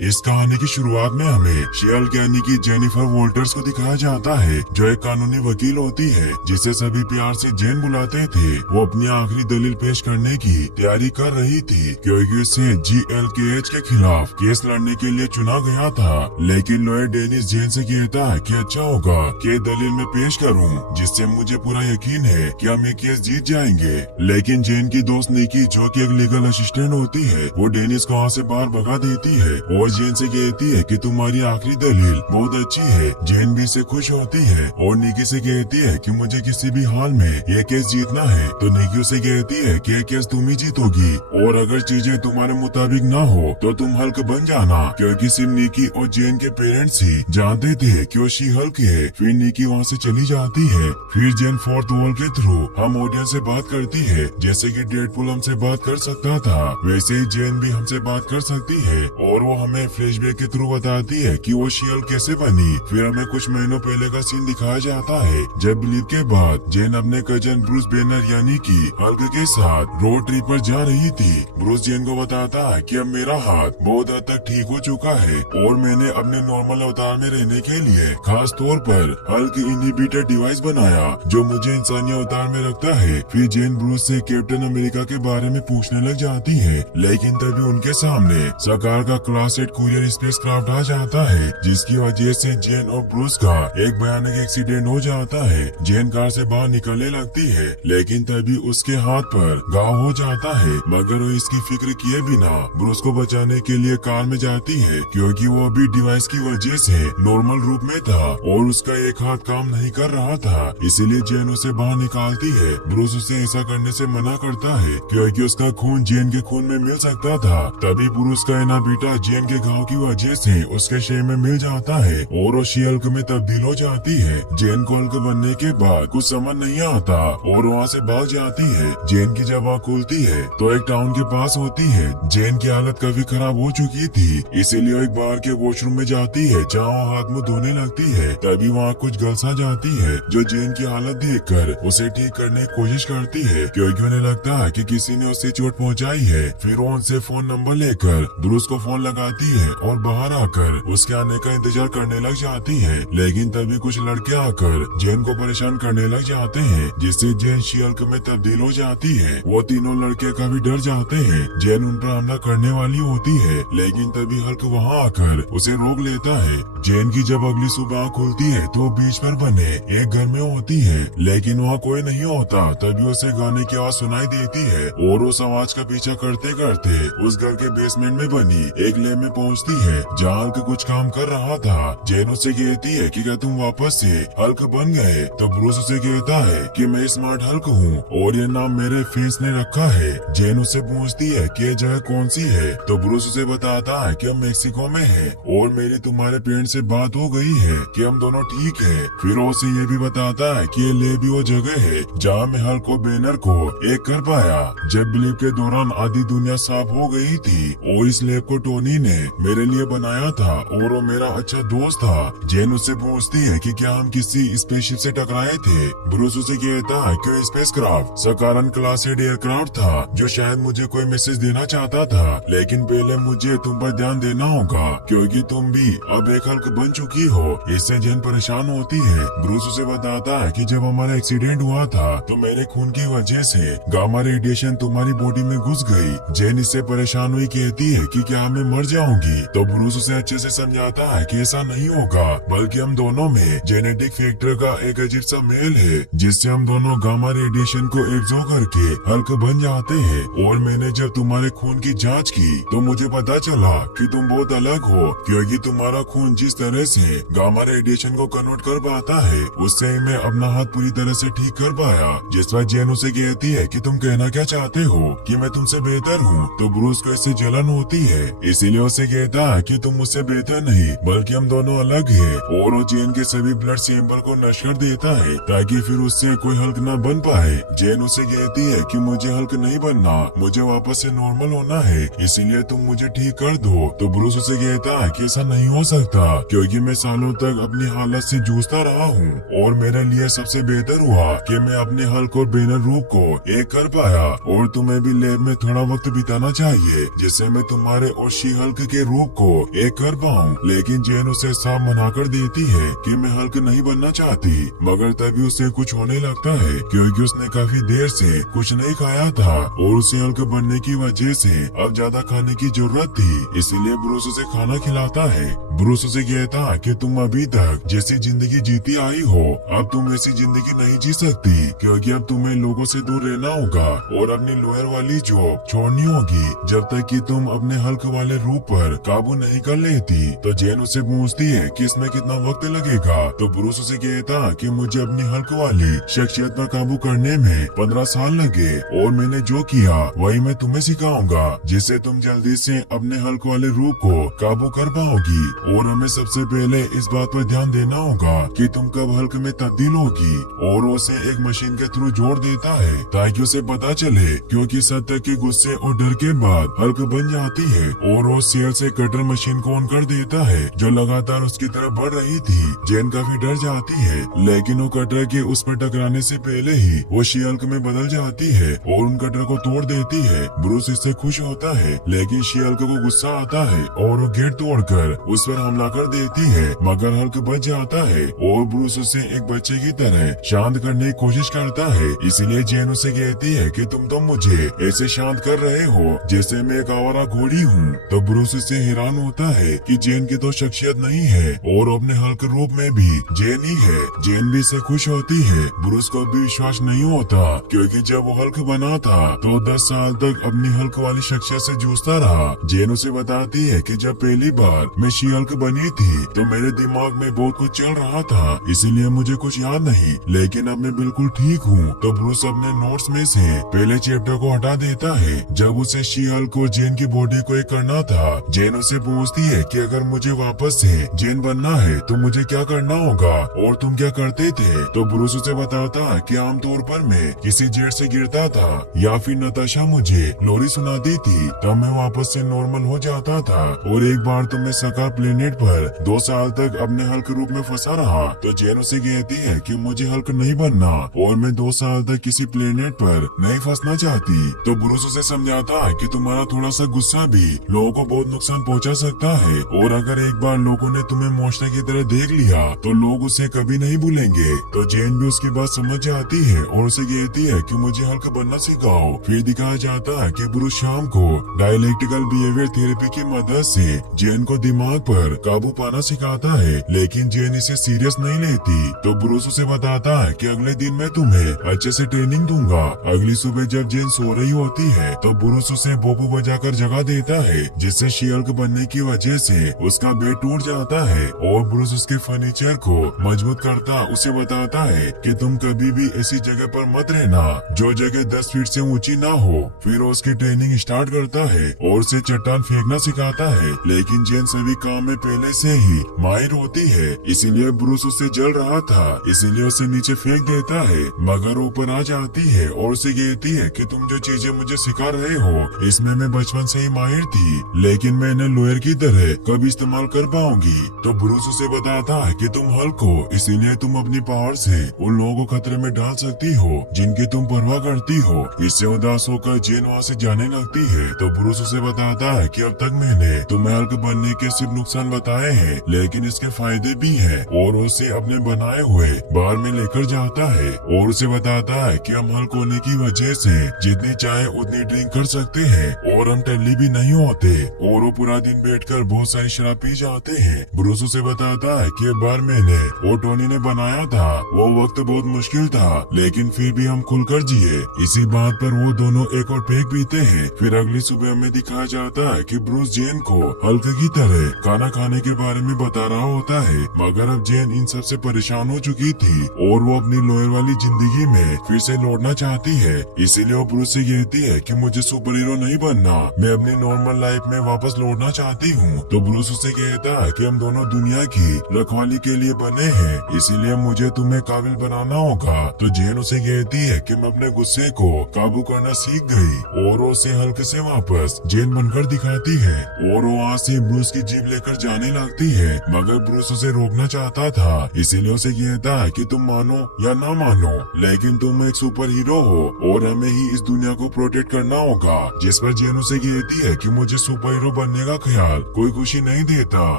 इस कहानी की शुरुआत में हमें शी-हल्क यानी कि जेनिफर वॉल्टर्स को दिखाया जाता है, जो एक कानूनी वकील होती है जिसे सभी प्यार से जेन बुलाते थे। वो अपनी आखिरी दलील पेश करने की तैयारी कर रही थी क्योंकि उसे GLKH के खिलाफ केस लड़ने के लिए चुना गया था। लेकिन लॉयर डेनिस जेन से कहता है कि अच्छा होगा कि दलील में पेश करूं, जिससे मुझे पूरा यकीन है कि हम ये केस जीत जाएंगे। लेकिन जेन की दोस्त निकी, जो कि एक लीगल असिस्टेंट होती है, वो डेनिस को वहाँ से बाहर भगा देती है और जेन से कहती है कि तुम्हारी आखिरी दलील बहुत अच्छी है। जेन भी से खुश होती है और निकी से कहती है कि मुझे किसी भी हाल में ये केस जीतना है। तो निकी उसे कहती है कि ये केस तुम ही जीतोगी और अगर चीजें तुम्हारे मुताबिक ना हो तो तुम हल्क बन जाना, क्योंकि सिर्फ निकी और जेन के पेरेंट्स ही जानते थे कि वो शी-हल्क है। फिर निकी वहाँ से चली जाती है। फिर जेन फोर्थ वॉल के थ्रू हम ऑडियंस से बात करती है, जैसे कि डेडपूल हमसे बात कर सकता था वैसे ही जेन भी हमसे बात कर सकती है और वो हमें फ्लैशबैक के थ्रू बताती है कि वो शी-हल्क कैसे बनी। फिर हमें कुछ महीनों पहले का सीन दिखाया जाता है जब बिलीव के बाद जेन अपने कजन ब्रूस बेनर यानी कि हल्क के साथ रोड ट्रिप पर जा रही थी। ब्रूस जेन को बताता है कि अब मेरा हाथ बहुत हद तक ठीक हो चुका है और मैंने अपने नॉर्मल अवतार में रहने के लिए खास तौर पर हल्क इनहिबिटर डिवाइस बनाया जो मुझे इंसानी अवतार में रखता है। फिर जेन ब्रूस से कैप्टन अमेरिका के बारे में पूछने लग जाती है, लेकिन तभी उनके सामने सकार का क्लास 8 कुरियर स्पेसक्राफ्ट आ जाता है, जिसकी वजह से जेन और ब्रूस का एक भयानक एक्सीडेंट हो जाता है। जेन कार से बाहर निकलने लगती है, लेकिन तभी उसके हाथ पर घाव हो जाता है, मगर वो इसकी फिक्र किए बिना ब्रूस को बचाने के लिए कार में जाती है, क्योंकि वो अभी डिवाइस की वजह से नॉर्मल रूप में था और उसका एक हाथ काम नहीं कर रहा था। इसीलिए जेन उसे बाहर निकालती है। ब्रूस उसे ऐसा करने से मना करता है क्योंकि उसका खून जेन के खून में मिल सकता था। तभी ब्रूस का इनहिबिटर जेन के घाव की वजह से उसके शरीर में मिल जाता है और वो शी-हल्क में तब्दील हो जाती है। जेन को हल्क बनने के बाद कुछ समझ नहीं आता और वहाँ से भाग जाती है। जेन की जब आँख खुलती है तो एक टाउन के पास होती है। जेन की हालत काफी खराब हो चुकी थी, इसीलिए एक बार के वॉशरूम में जाती है जहाँ वो हाथ मुँह धोने लगती है। तभी वहाँ कुछ गर्ल्स आ जाती है जो जेन की हालत देखकर उसे ठीक करने की कोशिश करती है, क्योंकि उन्हें लगता है कि किसी ने उसे चोट पहुँचाई है। फिर वो उनसे फोन नंबर लेकर ब्रूस को फोन लगाती है और बाहर आकर उसके आने का इंतजार करने लग जाती है। लेकिन तभी कुछ लड़के आकर जेन को परेशान करने लग जाते हैं, जिससे जेन शी-हल्क में तब्दील हो जाती है। वो तीनों लड़के काफी डर जाते हैं। जेन उन पर हमला करने वाली होती है, लेकिन तभी हल्क वहाँ आकर उसे रोक लेता है। जेन की जब अगली सुबह खुलती है तो बीच पर बने एक घर में होती है, लेकिन वहाँ कोई नहीं होता। तभी उसे गाने की आवाज सुनाई देती है और उस आवाज का पीछा करते करते उस घर के बेसमेंट में बनी एक लैब में पहुंचती है जहाँ हल्क कुछ काम कर रहा था। जेन उससे कहती है कि क्या तुम वापस से हल्क बन गए? तो ब्रूस उसे कहता है कि मैं स्मार्ट हल्क हूँ और ये नाम मेरे फेस ने रखा है। जेन उससे पूछती है कि ये जगह कौन सी है? तो ब्रूस उसे बताता है कि हम मेक्सिको में हैं और मेरी तुम्हारे पेरेंट्स से बात हो गई है कि हम दोनों ठीक है। फिर वो उसे ये भी बताता है कि ये लैब भी वो जगह है जहाँ मैं हल्क और बैनर को एक कर पाया जब बिलीव के दौरान आधी दुनिया साफ हो गई थी। और इस लैब को टोनी ने मेरे लिए बनाया था और वो मेरा अच्छा दोस्त था। जेन उससे पूछती है कि क्या हम किसी स्पेसशिप से टकराए थे? ब्रूस उसे कहता है कि स्पेसक्राफ्ट सकारन क्लास 8 एयरक्राफ्ट था जो शायद मुझे कोई मैसेज देना चाहता था, लेकिन पहले मुझे तुम पर ध्यान देना होगा क्योंकि तुम भी अब एक हल्क बन चुकी हो। इससे जेन परेशान होती है। ब्रूस उसे बताता है कि जब हमारा एक्सीडेंट हुआ था तो मेरे खून की वजह से गामा रेडिएशन तुम्हारी बॉडी में घुस गई। जेन इससे परेशान हुई कहती है कि क्या मैं मर जाऊंगी? तो ब्रूस उसे अच्छे से समझाता है कि ऐसा नहीं होगा, बल्कि हम दोनों में जेनेटिक फैक्टर का एक अजीब सा मेल है जिससे हम दोनों गामा रेडिएशन को एब्जॉर्ब करके हल्क बन जाते हैं। और मैंने जब तुम्हारे खून की जांच की तो मुझे पता चला कि तुम बहुत अलग हो, क्योंकि तुम्हारा खून जिस तरह से गामा रेडिएशन को कन्वर्ट कर पाता है उससे ही मैं अपना हाथ पूरी तरह से ठीक कर पाया। जिस पर जेन उसे कहती है कि तुम कहना क्या चाहते हो कि मैं तुमसे बेहतर हूँ? तो ब्रूस को इससे जलन होती है, इसीलिए उसे कहता है कि तुम मुझसे बेहतर नहीं बल्कि हम दोनों अलग हैं। और वो जेन के सभी ब्लड सैंपल को नष्ट कर देता है ताकि फिर उससे कोई हल्क न बन पाए। जेन उसे कहती है कि मुझे हल्क नहीं बनना, मुझे वापस से नॉर्मल होना है, इसीलिए तुम मुझे ठीक कर दो। तो ब्रूस उसे कहता है कि ऐसा नहीं हो सकता क्योंकि मैं सालों तक अपनी हालत से जूझता रहा हूँ और मेरे लिए सबसे बेहतर हुआ कि मैं अपने हल्क और बैनर रूप को एक कर पाया। और तुम्हें भी लैब में थोड़ा वक्त बिताना चाहिए जिससे मैं तुम्हारे और शी-हल्क के रूप को एक कर पाऊँ। लेकिन जेन उसे साफ मना कर देती है कि मैं हल्क नहीं बनना चाहती, मगर तभी उसे कुछ होने लगता है क्योंकि उसने काफी देर से कुछ नहीं खाया था और उसे हल्क बनने की वजह से अब ज्यादा खाने की जरूरत थी। इसीलिए ब्रूस उसे खाना खिलाता है। ब्रूस उसे कहता कि तुम अभी तक जैसी जिंदगी जीती आई हो, अब तुम वैसी जिंदगी नहीं जी सकती क्योंकि अब तुम्हें लोगों से दूर रहना होगा और अपनी लोअर वाली जॉब छोड़नी होगी जब तक कि तुम अपने हल्क वाले रूप पर काबू नहीं कर लेती। तो जेन उसे पूछती है कि इसमें कितना वक्त लगेगा। तो ब्रूस उसे कहता कि मुझे अपनी हल्क वाली शख्सियत पर काबू करने में 15 साल लगे और मैंने जो किया वही मैं तुम्हें सिखाऊंगा जिससे तुम जल्दी से अपने हल्क वाले रूप को काबू कर पाओगी। और हमें सबसे पहले इस बात पर ध्यान देना होगा कि तुम कब हल्क में तब्दील होगी। और वो उसे एक मशीन के थ्रू जोड़ देता है ताकि उसे पता चले, क्योंकि सत्य के गुस्से और डर के बाद हल्क बन जाती है। और वो शेर से कटर मशीन को ऑन कर देता है जो लगातार उसकी तरफ बढ़ रही थी। जेन काफी डर जाती है लेकिन वो कटर के उस पर टकराने से पहले ही वो शी हल्क में बदल जाती है और उन कटर को तोड़ देती है। ब्रूस इससे खुश होता है लेकिन शी हल्क को गुस्सा आता है और वो गेट तोड़कर उस पर हमला कर देती है, मगर हल्क बच जाता है और ब्रूस उसे एक बच्चे की तरह शांत करने की कोशिश करता है। इसीलिए जेन उसे कहती है कि तुम तो मुझे ऐसे शांत कर रहे हो जैसे मैं एक आवारा घोड़ी हूँ। तो ब्रूस इससे हैरान होता है कि जेन की तो शख्सियत नहीं है और अपने हल्क रूप में भी जेन ही है। जेन भी इससे खुश होती है। ब्रूस को भी विश्वास नहीं होता क्योंकि जब वो हल्क बना था तो 10 साल तक अपनी हल्क वाली शख्सियत से जूझता रहा। जेन उसे बताती है कि जब पहली बार मैं शी हल्क बनी थी तो मेरे दिमाग में बहुत कुछ चल रहा था, इसीलिए मुझे कुछ याद नहीं, लेकिन अब मैं बिल्कुल ठीक हूँ। तो ब्रूस अपने नोट्स में से पहले चैप्टर को हटा देता है जब उसे शी हल्क और जेन की बॉडी को एक करना था। जेन उसे पूछती है कि अगर मुझे वापस से जेन बनना है तो मुझे क्या करना होगा और तुम क्या करते थे। तो ब्रूस उसे बताता है कि आमतौर पर मैं किसी जेट से गिरता था या फिर नताशा मुझे लोरी सुनाती थी तब मैं वापस से नॉर्मल हो जाता था। और एक बार तो मैं सका प्लेनेट पर 2 साल तक अपने हल्क रूप में फंसा रहा। तो जेन उसे कहती है कि मुझे हल्क नहीं बनना और मैं 2 साल तक किसी प्लेनेट पर नहीं फंसना चाहती। तो ब्रूस उसे समझाता है कि तुम्हारा थोड़ा सा गुस्सा भी लोगों को बहुत नुकसान पहुंचा सकता है और अगर एक बार लोगों ने तुम्हें मोशना की तरह देख लिया तो लोग उसे कभी नहीं भूलेंगे। तो जेन भी उसकी बात समझ जाती है और उसे कहती है कि मुझे हल्क बनना सिखाओ। फिर दिखाया जाता है कि ब्रूस शाम को डायलेक्टिकल बिहेवियर थेरेपी की मदद से जेन को दिमाग पर काबू पाना सिखाता है, लेकिन जेन इसे सीरियस नहीं लेती। तो ब्रूस उसे बताता है कि अगले दिन मैं तुम्हें अच्छे से ट्रेनिंग दूंगा। अगली सुबह जब जेन सो रही होती है तो ब्रूस उसे बोपू बजाकर जगा देता है जिससे शी हल्क बनने की वजह से उसका बेड टूट जाता है। और ब्रूस उसके फर्नीचर को मजबूत करता उसे बताता है कि तुम कभी भी ऐसी जगह पर मत रहना जो जगह 10 फीट से ऊंची ना हो। फिर उसकी ट्रेनिंग स्टार्ट करता है और उसे चट्टान फेंकना सिखाता है, लेकिन जेन सभी काम में पहले से ही माहिर होती है, इसीलिए ब्रूस उससे जल रहा था, इसीलिए उसे नीचे फेंक देता है। मगर ऊपर आ जाती है और उसे कहती है कि तुम जो चीजें मुझे सिखा रहे हो इसमें मैं बचपन से ही माहिर थी, लेकिन मैं इन्हें लोअर की तरह कब इस्तेमाल कर पाऊंगी। तो ब्रूस उसे बताता है कि तुम हल्क हो, इसीलिए तुम अपनी पावर से उन लोगों को खतरे में डाल सकती हो जिनकी तुम परवाह करती हो। इससे उदास होकर जेन वहाँ से जाने लगती है। तो ब्रूस उसे बताता है कि अब तक मैंने तुम्हें हल्क बनने के सिर्फ नुकसान बताए हैं, लेकिन इसके फायदे भी हैं। और उसे अपने बनाए हुए बार में लेकर जाता है और उसे बताता है कि हम हल्क होने की वजह से जितनी चाहे उतनी ड्रिंक कर सकते हैं और हम टल्ली भी नहीं होते। और वो पूरा दिन बैठकर बहुत सारी शराब पी जाते हैं। ब्रूस उसे बताता है कि एक बार मैंने और टोनी ने बनाया था, वो वक्त बहुत मुश्किल था लेकिन फिर भी हम खुलकर जिए। इसी बात पर वो दोनों एक और पैक पीते हैं। फिर अगली सुबह हमें दिखाया जाता है कि ब्रूस जेन को हल्क की तरह खाना खाने के बारे में बता रहा होता है, मगर अब जेन इन सब से परेशान हो चुकी थी और वो अपनी लोअर वाली जिंदगी में फिर से लौटना चाहती है। इसीलिए वो ब्रूस से कहती है कि मुझे सुपर हीरो नहीं बनना, मैं अपनी नॉर्मल लाइफ में वापस लौटना चाहती हूँ। तो ब्रूस उसे कहता है कि हम दोनों दुनिया की रखवाली के लिए बने हैं, इसीलिए मुझे तुम्हें काबिल बनाना होगा। तो जेन उसे कहती है कि मैं अपने गुस्से को काबू करना सीख गई और वो उसे हल्क से वापस जेन बनकर दिखाती है और वो वहाँ से ब्रूस की जीप लेकर जाने लगती है, मगर ब्रूस उसे रोकना चाहता था। इसीलिए उसे कहता है कि तुम मानो या ना मानो, लेकिन तुम एक सुपर हीरो हो और हमें ही इस दुनिया को प्रोटेक्ट करना होगा। जिस पर जेन उसे कहती है कि मुझे सुपर हीरो बनने का ख्याल कोई खुशी नहीं देता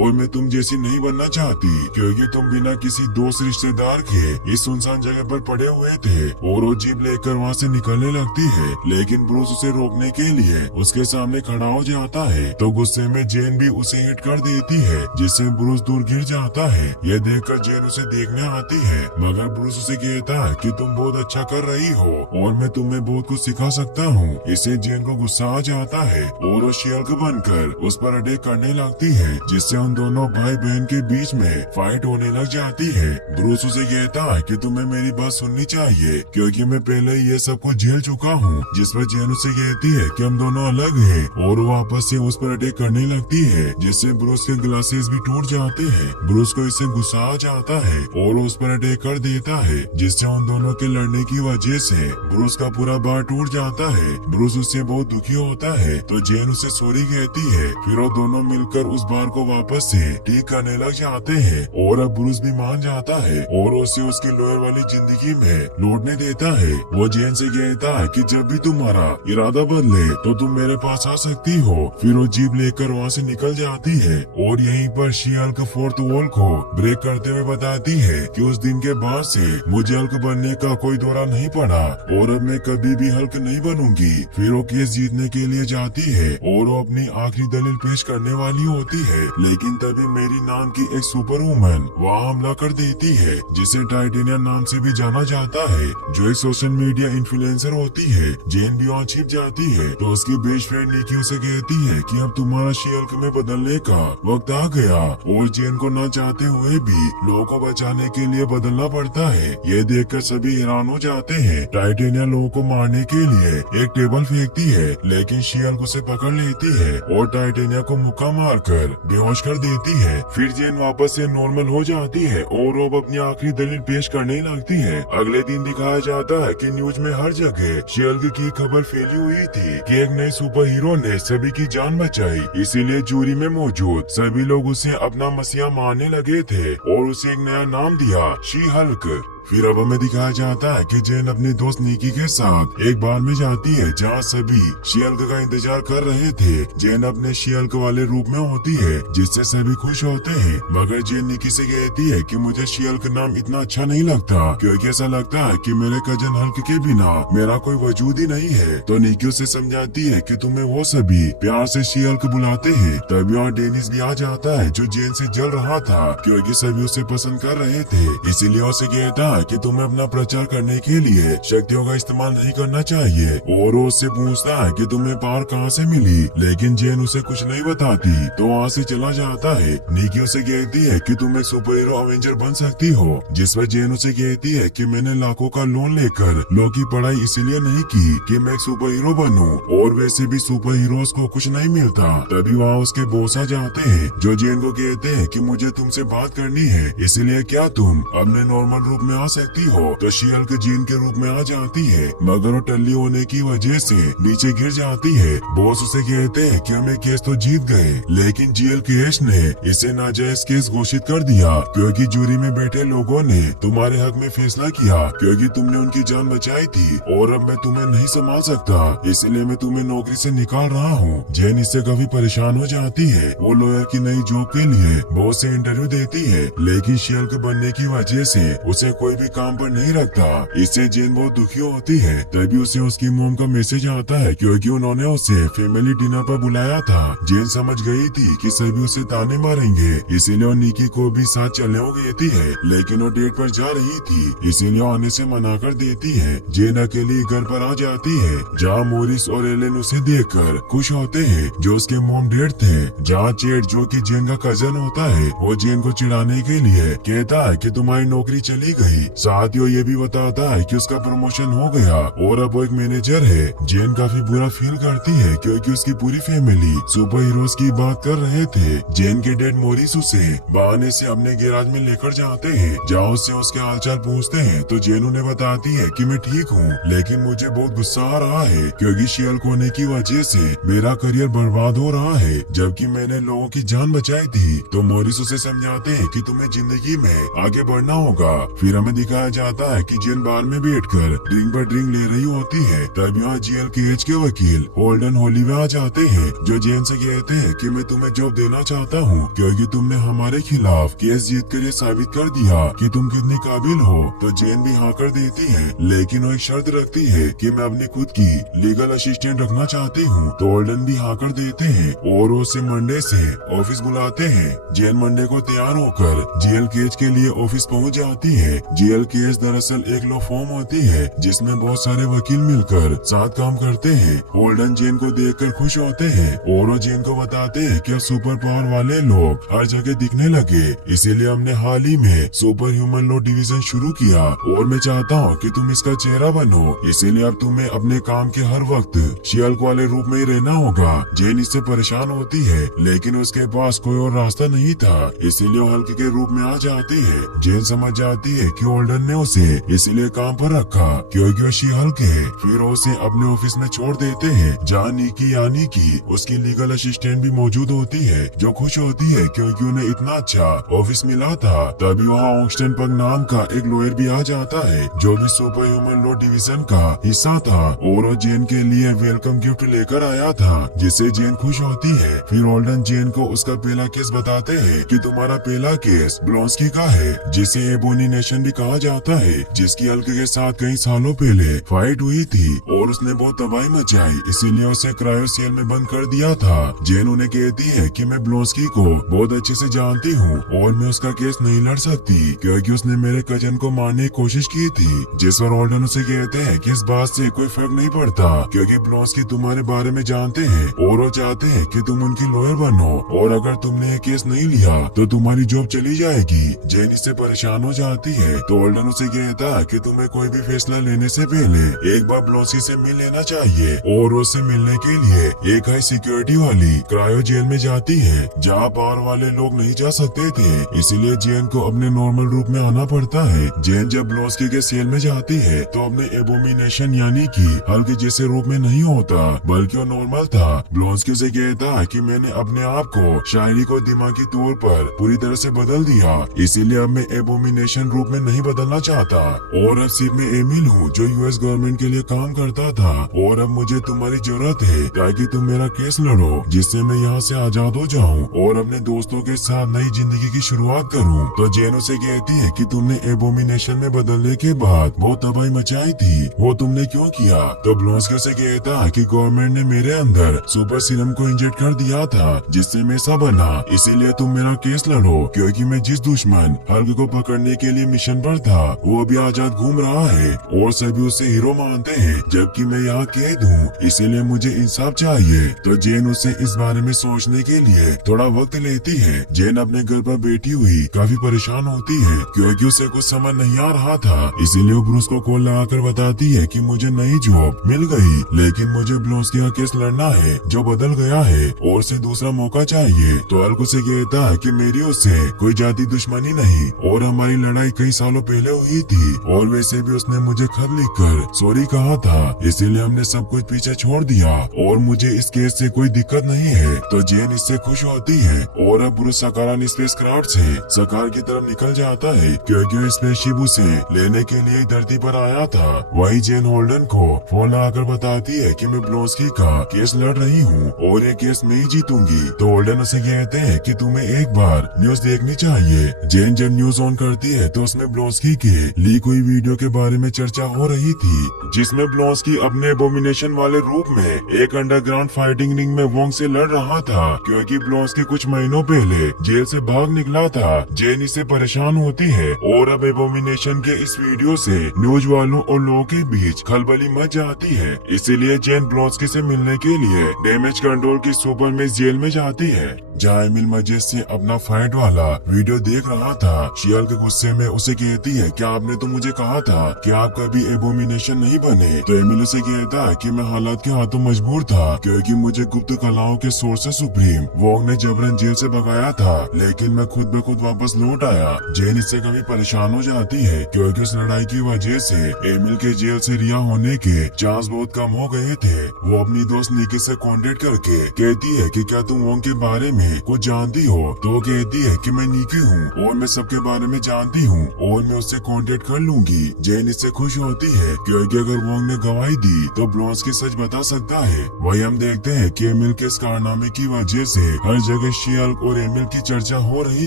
और मैं तुम जैसी नहीं बनना चाहती, क्योंकि तुम बिना किसी दोस्त रिश्तेदार के इस सुनसान जगह पर पड़े हुए थे और वो जीप लेकर वहाँ से निकलने लगती है। लेकिन ब्रूस उसे रोकने के लिए उसके सामने खड़ा हो जाता है तो गुस्से में जेन भी उसे हिट कर देती है, जिससे ब्रूस दूर गिर जाता है। यह देखकर जेन उसे देखने आती है, मगर ब्रूस उसे कहता है कि तुम बहुत अच्छा कर रही हो और मैं तुम्हें बहुत कुछ सिखा सकता हूँ। इससे जेन को गुस्सा आ जाता है और वो शियल्क बनकर उस पर अटैक करने लगती है, जिससे उन दोनों भाई बहन के बीच में फाइट होने लग जाती है। ब्रूस उसे कहता है कि तुम्हें मेरी बात सुननी चाहिए, क्योंकि मैं पहले ये सब कुछ झेल चुका हूँ। जिस पर जेन उसे कहती है कि हम दोनों अलग हैं और वो वापस से उस पर अटैक करने लगती है, जिससे ब्रूस के ग्लासेस भी टूट जाते हैं। ब्रूस को इससे गुस्सा आ जाता है और उस पर अटैक कर देता है, जिससे उन दोनों के लड़ने की वजह से ब्रूस का पूरा बार टूट जाता है। ब्रूस उससे बहुत दुखी होता है तो जेन उसे सॉरी कहती है। फिर वो दोनों मिलकर उस बार को वापस से ठीक करने लग जाते हैं और अब ब्रूस भी मान जाता है और उसे उसकी लॉयर वाली जिंदगी में लौटने देता है। वो जेन से कहता है कि जब भी तुम्हारा इरादा बदले तो तुम मेरे पास आ सकती हो। फिर वो जीप लेकर वहाँ से निकल जाती है और यहीं पर शियल्क फोर्थ वॉल को ब्रेक करते हुए बताती है कि उस दिन के बाद से मुझे हल्क बनने का कोई दौरा नहीं पड़ा और अब मैं कभी भी हल्क नहीं बनूंगी। फिर वो केस जीतने के लिए जाती है और वो अपनी आखिरी दलील पेश करने वाली होती है, लेकिन तभी मेरी नाम की एक सुपर वुमन वहाँ हमला कर देती है, जिसे टाइटेनिया नाम से भी जाना जाता है, जो एक सोशल मीडिया इन्फ्लुएंसर होती है। जेन भी वहाँ छिप जाती है तो उसकी बेस्ट फ्रेंड निकी उसे कहती है कि अब तुम्हारा शियल्क में बदलने का वक्त आ गया और जेन को न चाहते हुए भी लोगों को बचाने के लिए बदलना पड़ता है। ये देखकर सभी हैरान हो जाते हैं। टाइटेनिया लोगों को मारने के लिए एक टेबल फेंकती है, लेकिन शियल्क उसे पकड़ लेती है और टाइटेनिया को मुक्का मारकर बेहोश कर देती है। फिर जेन वापस से नॉर्मल हो जाती है और वो अपनी आखिरी दलील पेश करने लगती है। अगले दिन दिखाया जाता है कि न्यूज में हर जगह शियल्क की खबर फैली हुई थी कि एक नए सुपर हीरो ने सभी की जान बचाई, इसीलिए जूरी में मौजूद सभी लोग उसे अपना मसीहा मानने लगे थे और उसे एक नया नाम दिया, शी हल्क। फिर अब हमें दिखाया जाता है कि जेन अपने दोस्त निकी के साथ एक बार में जाती है जहाँ सभी शियल्क का इंतजार कर रहे थे। जेन अपने शियल्क वाले रूप में होती है, जिससे सभी खुश होते हैं, मगर जेन निकी से कहती है कि मुझे शियल्क नाम इतना अच्छा नहीं लगता, क्योंकि ऐसा लगता है कि मेरे कजन हल्क के बिना मेरा कोई वजूद ही नहीं है। तो निकी उसे समझाती है कि तुम्हें वो सभी प्यार से शियल्क बुलाते हैं। तभी वहाँ डेनिस भी आ जाता है, जो जेन से जल रहा था क्योंकि सभी उसे पसंद कर रहे थे। इसीलिए उसे कहता है कि तुम्हें अपना प्रचार करने के लिए शक्तियों का इस्तेमाल नहीं करना चाहिए और वो उससे पूछता है कि तुम्हें पावर कहाँ से मिली, लेकिन जेन उसे कुछ नहीं बताती तो वहाँ से चला जाता है। निकी उसे कहती है कि तुम एक सुपर हीरो अवेंजर बन सकती हो, जिस पर जेन उसे कहती है कि मैंने लाखों का लोन लेकर लॉ की पढ़ाई इसीलिए नहीं की कि मैं एक सुपर हीरो बनूं और वैसे भी सुपर हीरोज को कुछ नहीं मिलता। तभी वहाँ उसके बॉस आ जाते हैं, जो जेन को कहते हैं कि मुझे तुमसे बात करनी है, इसलिए क्या तुम अपने नॉर्मल रूप में आ सकती हो। तो शियल्क जीन के रूप में आ जाती है, मगर वो टल्ली होने की वजह से नीचे गिर जाती है। बॉस उसे कहते हैं कि हम ये केस तो जीत गए, लेकिन जीएल केस ने इसे नाजायज केस घोषित कर दिया, क्योंकि जूरी में बैठे लोगों ने तुम्हारे हक में फैसला किया, क्योंकि तुमने उनकी जान बचाई थी और अब मैं तुम्हें नहीं संभाल सकता, इसलिए मैं तुम्हें नौकरी से निकाल रहा हूँ। जेन इससे काफी परेशान हो जाती है। वो लॉयर की नई जॉब के लिए बॉस से इंटरव्यू देती है, लेकिन शियल्क बनने की वजह से उसे कोई भी काम पर नहीं रखता। इससे जेन बहुत दुखी होती है। तभी उसे उसकी मोम का मैसेज आता है, क्योंकि उन्होंने उसे फैमिली डिनर पर बुलाया था। जेन समझ गई थी कि सभी उसे ताने मारेंगे, इसीलिए वो निकी को भी साथ चलने को कहती है, लेकिन वो डेट पर जा रही थी, इसीलिए आने से मना कर देती है। जेन अकेली घर पर आ जाती है, जहाँ मोरिस और एलेन उसे देखकर खुश होते हैं, जो उसके मोम डैड थे। जहाँ चेट, जो कि जेन का कजन होता है, वो जेन को चिढ़ाने के लिए कहता है कि तुम्हारी नौकरी चली गई। साथ ही वो ये भी बताता है कि उसका प्रमोशन हो गया और अब वो एक मैनेजर है। जेन काफी बुरा फील करती है, क्योंकि उसकी पूरी फैमिली सुपर हीरोज की बात कर रहे थे। जेन के डैड मोरिस उसे बहाने से अपने गैराज में लेकर जाते हैं, जहाँ उससे उसके हालचाल पूछते हैं, तो जेन उन्हें बताती है कि मैं ठीक हूँ, लेकिन मुझे बहुत गुस्सा आ रहा है, क्योंकि शियल्क होने की वजह से मेरा करियर बर्बाद हो रहा है, जबकि मैंने लोगों की जान बचाई थी। तो मोरिस उसे समझाते हैं कि तुम्हें जिंदगी में आगे बढ़ना होगा। फिर हमें जिसमें दिखाया जाता है कि जेन बार में बैठकर ड्रिंक पर ड्रिंक ले रही होती है। तब यहाँ जेल केज के वकील होल्डन होलीवे आ जाते हैं, जो जेन से कहते हैं कि मैं तुम्हें जॉब देना चाहता हूँ क्योंकि तुमने हमारे खिलाफ केस जीत कर ये साबित कर दिया कि तुम कितनी काबिल हो। तो जेन भी हाँ कर देती है, लेकिन वो एक शर्त रखती है कि मैं अपनी खुद की लीगल असिस्टेंट रखना चाहती हूँ। तो होल्डन भी हाँ कर देते हैं और उसे मंडे से ऑफिस बुलाते हैं। जेन मंडे को तैयार होकर जेल केज के लिए ऑफिस पहुँच जाती है। जेल केज दरअसल एक लॉ फॉर्म होती है जिसमें बहुत सारे वकील मिलकर साथ काम करते हैं। होल्डन जेन को देखकर खुश होते हैं और वो जेन को बताते हैं कि अब सुपर पावर वाले लोग हर जगह दिखने लगे, इसीलिए हमने हाल ही में सुपर ह्यूमन लॉ डिवीजन शुरू किया और मैं चाहता हूँ कि तुम इसका चेहरा बनो, इसीलिए अब तुम्हें अपने काम के हर वक्त शियल्क वाले रूप में ही रहना होगा। जेन इससे परेशान होती है, लेकिन उसके पास कोई और रास्ता नहीं था, इसीलिए वो हल्के के रूप में आ जाती है। जेन समझ जाती है कि होल्डन ने उसे इसीलिए काम पर रखा क्योंकि वो शियल्क है। फिर उसे अपने ऑफिस में छोड़ देते हैं, जहाँ नीकी यानी कि उसकी लीगल असिस्टेंट भी मौजूद होती है, जो खुश होती है क्योंकि उन्हें इतना अच्छा ऑफिस मिला था। तभी वहाँ ऑक्सटन पग नाम का एक लॉयर भी आ जाता है, जो भी सुपर ह्यूमन लॉ डिवीजन का हिस्सा था, और वो जेन के लिए वेलकम गिफ्ट लेकर आया था, जिससे जेन खुश होती है। फिर होल्डन जेन को उसका पहला केस बताते हैं कि तुम्हारा पहला केस ब्लॉन्स्की का है, जिसे एबोमिनेशन भी कहा जाता है, जिसकी हल्के के साथ कई सालों पहले फाइट हुई थी और उसने बहुत तबाही मचाई, इसीलिए उसे क्रायो सेल में बंद कर दिया था। जेन उन्हें कहती है कि मैं ब्लॉन्स्की को बहुत अच्छे से जानती हूँ और मैं उसका केस नहीं लड़ सकती क्योंकि उसने मेरे कजन को मारने की कोशिश की थी। जिस पर होल्डन उसे कहते हैं कि इस बात से कोई फर्क नहीं पड़ता क्योंकि ब्लॉन्स्की तुम्हारे बारे में जानते हैं और वो चाहते हैं कि तुम उनकी लॉयर बनो, और अगर तुमने ये केस नहीं लिया तो तुम्हारी जॉब चली जाएगी। जेन इससे परेशान हो जाती है, तो होल्डन उसे कहता है कि तुम्हें कोई भी फैसला लेने से पहले एक बार ब्लॉन्स्की से मिल लेना चाहिए, और उससे मिलने के लिए एक हाई सिक्योरिटी वाली क्रायो जेल में जाती है, जहाँ पावर वाले लोग नहीं जा सकते थे, इसीलिए जेन को अपने नॉर्मल रूप में आना पड़ता है। जेन जब ब्लॉन्स्की के सेल में जाती है तो अपने एबोमिनेशन यानी कि हल्के जैसे रूप में नहीं होता, बल्कि वो नॉर्मल था। ब्लॉन्स्की से कहता है कि मैंने अपने आप को शायरी को दिमागी तौर पर पूरी तरह से बदल दिया, इसीलिए अब मैं एबोमिनेशन रूप में नहीं बदलना चाहता, और अब सिर्फ मैं एमिल हूँ जो यूएस गवर्नमेंट के लिए काम करता था, और अब मुझे तुम्हारी जरूरत है ताकि तुम मेरा केस लड़ो, जिससे मैं यहाँ से आजाद हो जाऊँ और अपने दोस्तों के साथ नई जिंदगी की शुरुआत करूँ। तो जेन उसे कहती है कि तुमने एबोमिनेशन में बदलने के बाद बहुत तबाही मचाई थी, वो तुमने क्यों किया? तो ब्लॉन्स्की उसे कहता है कि गवर्नमेंट ने मेरे अंदर सुपर सीरम को इंजेक्ट कर दिया था, जिससे मैं ऐसा बना, इसीलिए तुम मेरा केस लड़ो, क्योंकि मैं जिस दुश्मन हल्क को पकड़ने के लिए मिशन पर था वो अभी आजाद घूम रहा है और सभी उसे हीरो मानते हैं, जबकि मैं यहाँ कैद हूँ, इसीलिए मुझे इंसाफ चाहिए। तो जेन उसे इस बारे में सोचने के लिए थोड़ा वक्त लेती है। जेन अपने घर पर बैठी हुई काफी परेशान होती है क्योंकि उसे कुछ समझ नहीं आ रहा था, इसीलिए वो ब्रूस को कॉल लगाकर बताती है कि मुझे नई जॉब मिल गई, लेकिन मुझे ब्लॉन्स्की का केस लड़ना है जो बदल गया है और उसे दूसरा मौका चाहिए। तो हल्क उसे कहता है कि मेरी उससे कोई जाती दुश्मनी नहीं और हमारी लड़ाई कई सालों पहले हुई थी, और वैसे भी उसने मुझे खत लिखकर सॉरी कहा था, इसीलिए हमने सब कुछ पीछे छोड़ दिया और मुझे इस केस से कोई दिक्कत नहीं है। तो जेन इससे खुश होती है और अब ब्रूस सकारान स्पेसक्राफ्ट से सकार की तरफ निकल जाता है क्योंकि वो स्पेसशिप उसे लेने के लिए धरती पर आया था। वही जेन होल्डन को फोन लगाकर बताती है कि मैं ब्लॉन्स्की का केस लड़ रही हूँ और ये केस मैं ही जीतूंगी। तो होल्डन उसे कहते हैं कि तुम्हें एक बार न्यूज देखनी चाहिए। जेन जब न्यूज ऑन करती है तो उसमें ब्लॉन्स्की के लीक हुई वीडियो के बारे में चर्चा हो रही थी, जिसमें ब्लॉन्स्की अपने एबोमिनेशन वाले रूप में एक अंडरग्राउंड फाइटिंग रिंग में वोंग से लड़ रहा था क्योंकि ब्लॉन्स्की कुछ महीनों पहले जेल से भाग निकला था। जेन इससे परेशान होती है और अब एबोमिनेशन के इस वीडियो से न्यूज वालों और लोगों के बीच खलबली मच जाती है, इसीलिए जेन ब्लॉन्स्की से मिलने के लिए डैमेज कंट्रोल की सुपर मेस जेल में जाती है, जहाँ एमिल मजे से अपना फाइट वाला वीडियो देख रहा था। शियल के गुस्से में उसे कहती है क्या आपने तो मुझे कहा था कि आप कभी एबोमिनेशन नहीं बने? तो एमिल उसे कहता है कि मैं हालात के हाथों मजबूर था क्योंकि मुझे गुप्त कलाओं के सोर्स सुप्रीम वोंग ने जबरन जेल से भगाया था, लेकिन मैं खुद ब खुद वापस लौट आया। जेन इससे कभी परेशान हो जाती है क्योंकि उस लड़ाई की वजह से एमिल के जेल से रिहा होने के चांस बहुत कम हो गए थे। वो अपनी दोस्त निकी से कांटेक्ट करके कहती है कि क्या तुम वोंग के बारे में कुछ जानती हो? तो वो कहती है कि मैं निकी हूँ और मैं सबके बारे में जानती हूँ और और मैं उससे कांटेक्ट कर लूंगी। जेन इससे खुश होती है क्योंकि अगर वोंग ने गवाही दी तो ब्लॉन्स्की सच बता सकता है। वही हम देखते हैं कि एमिल के इस कारनामे की वजह से हर जगह शी-हल्क और एमिल की चर्चा हो रही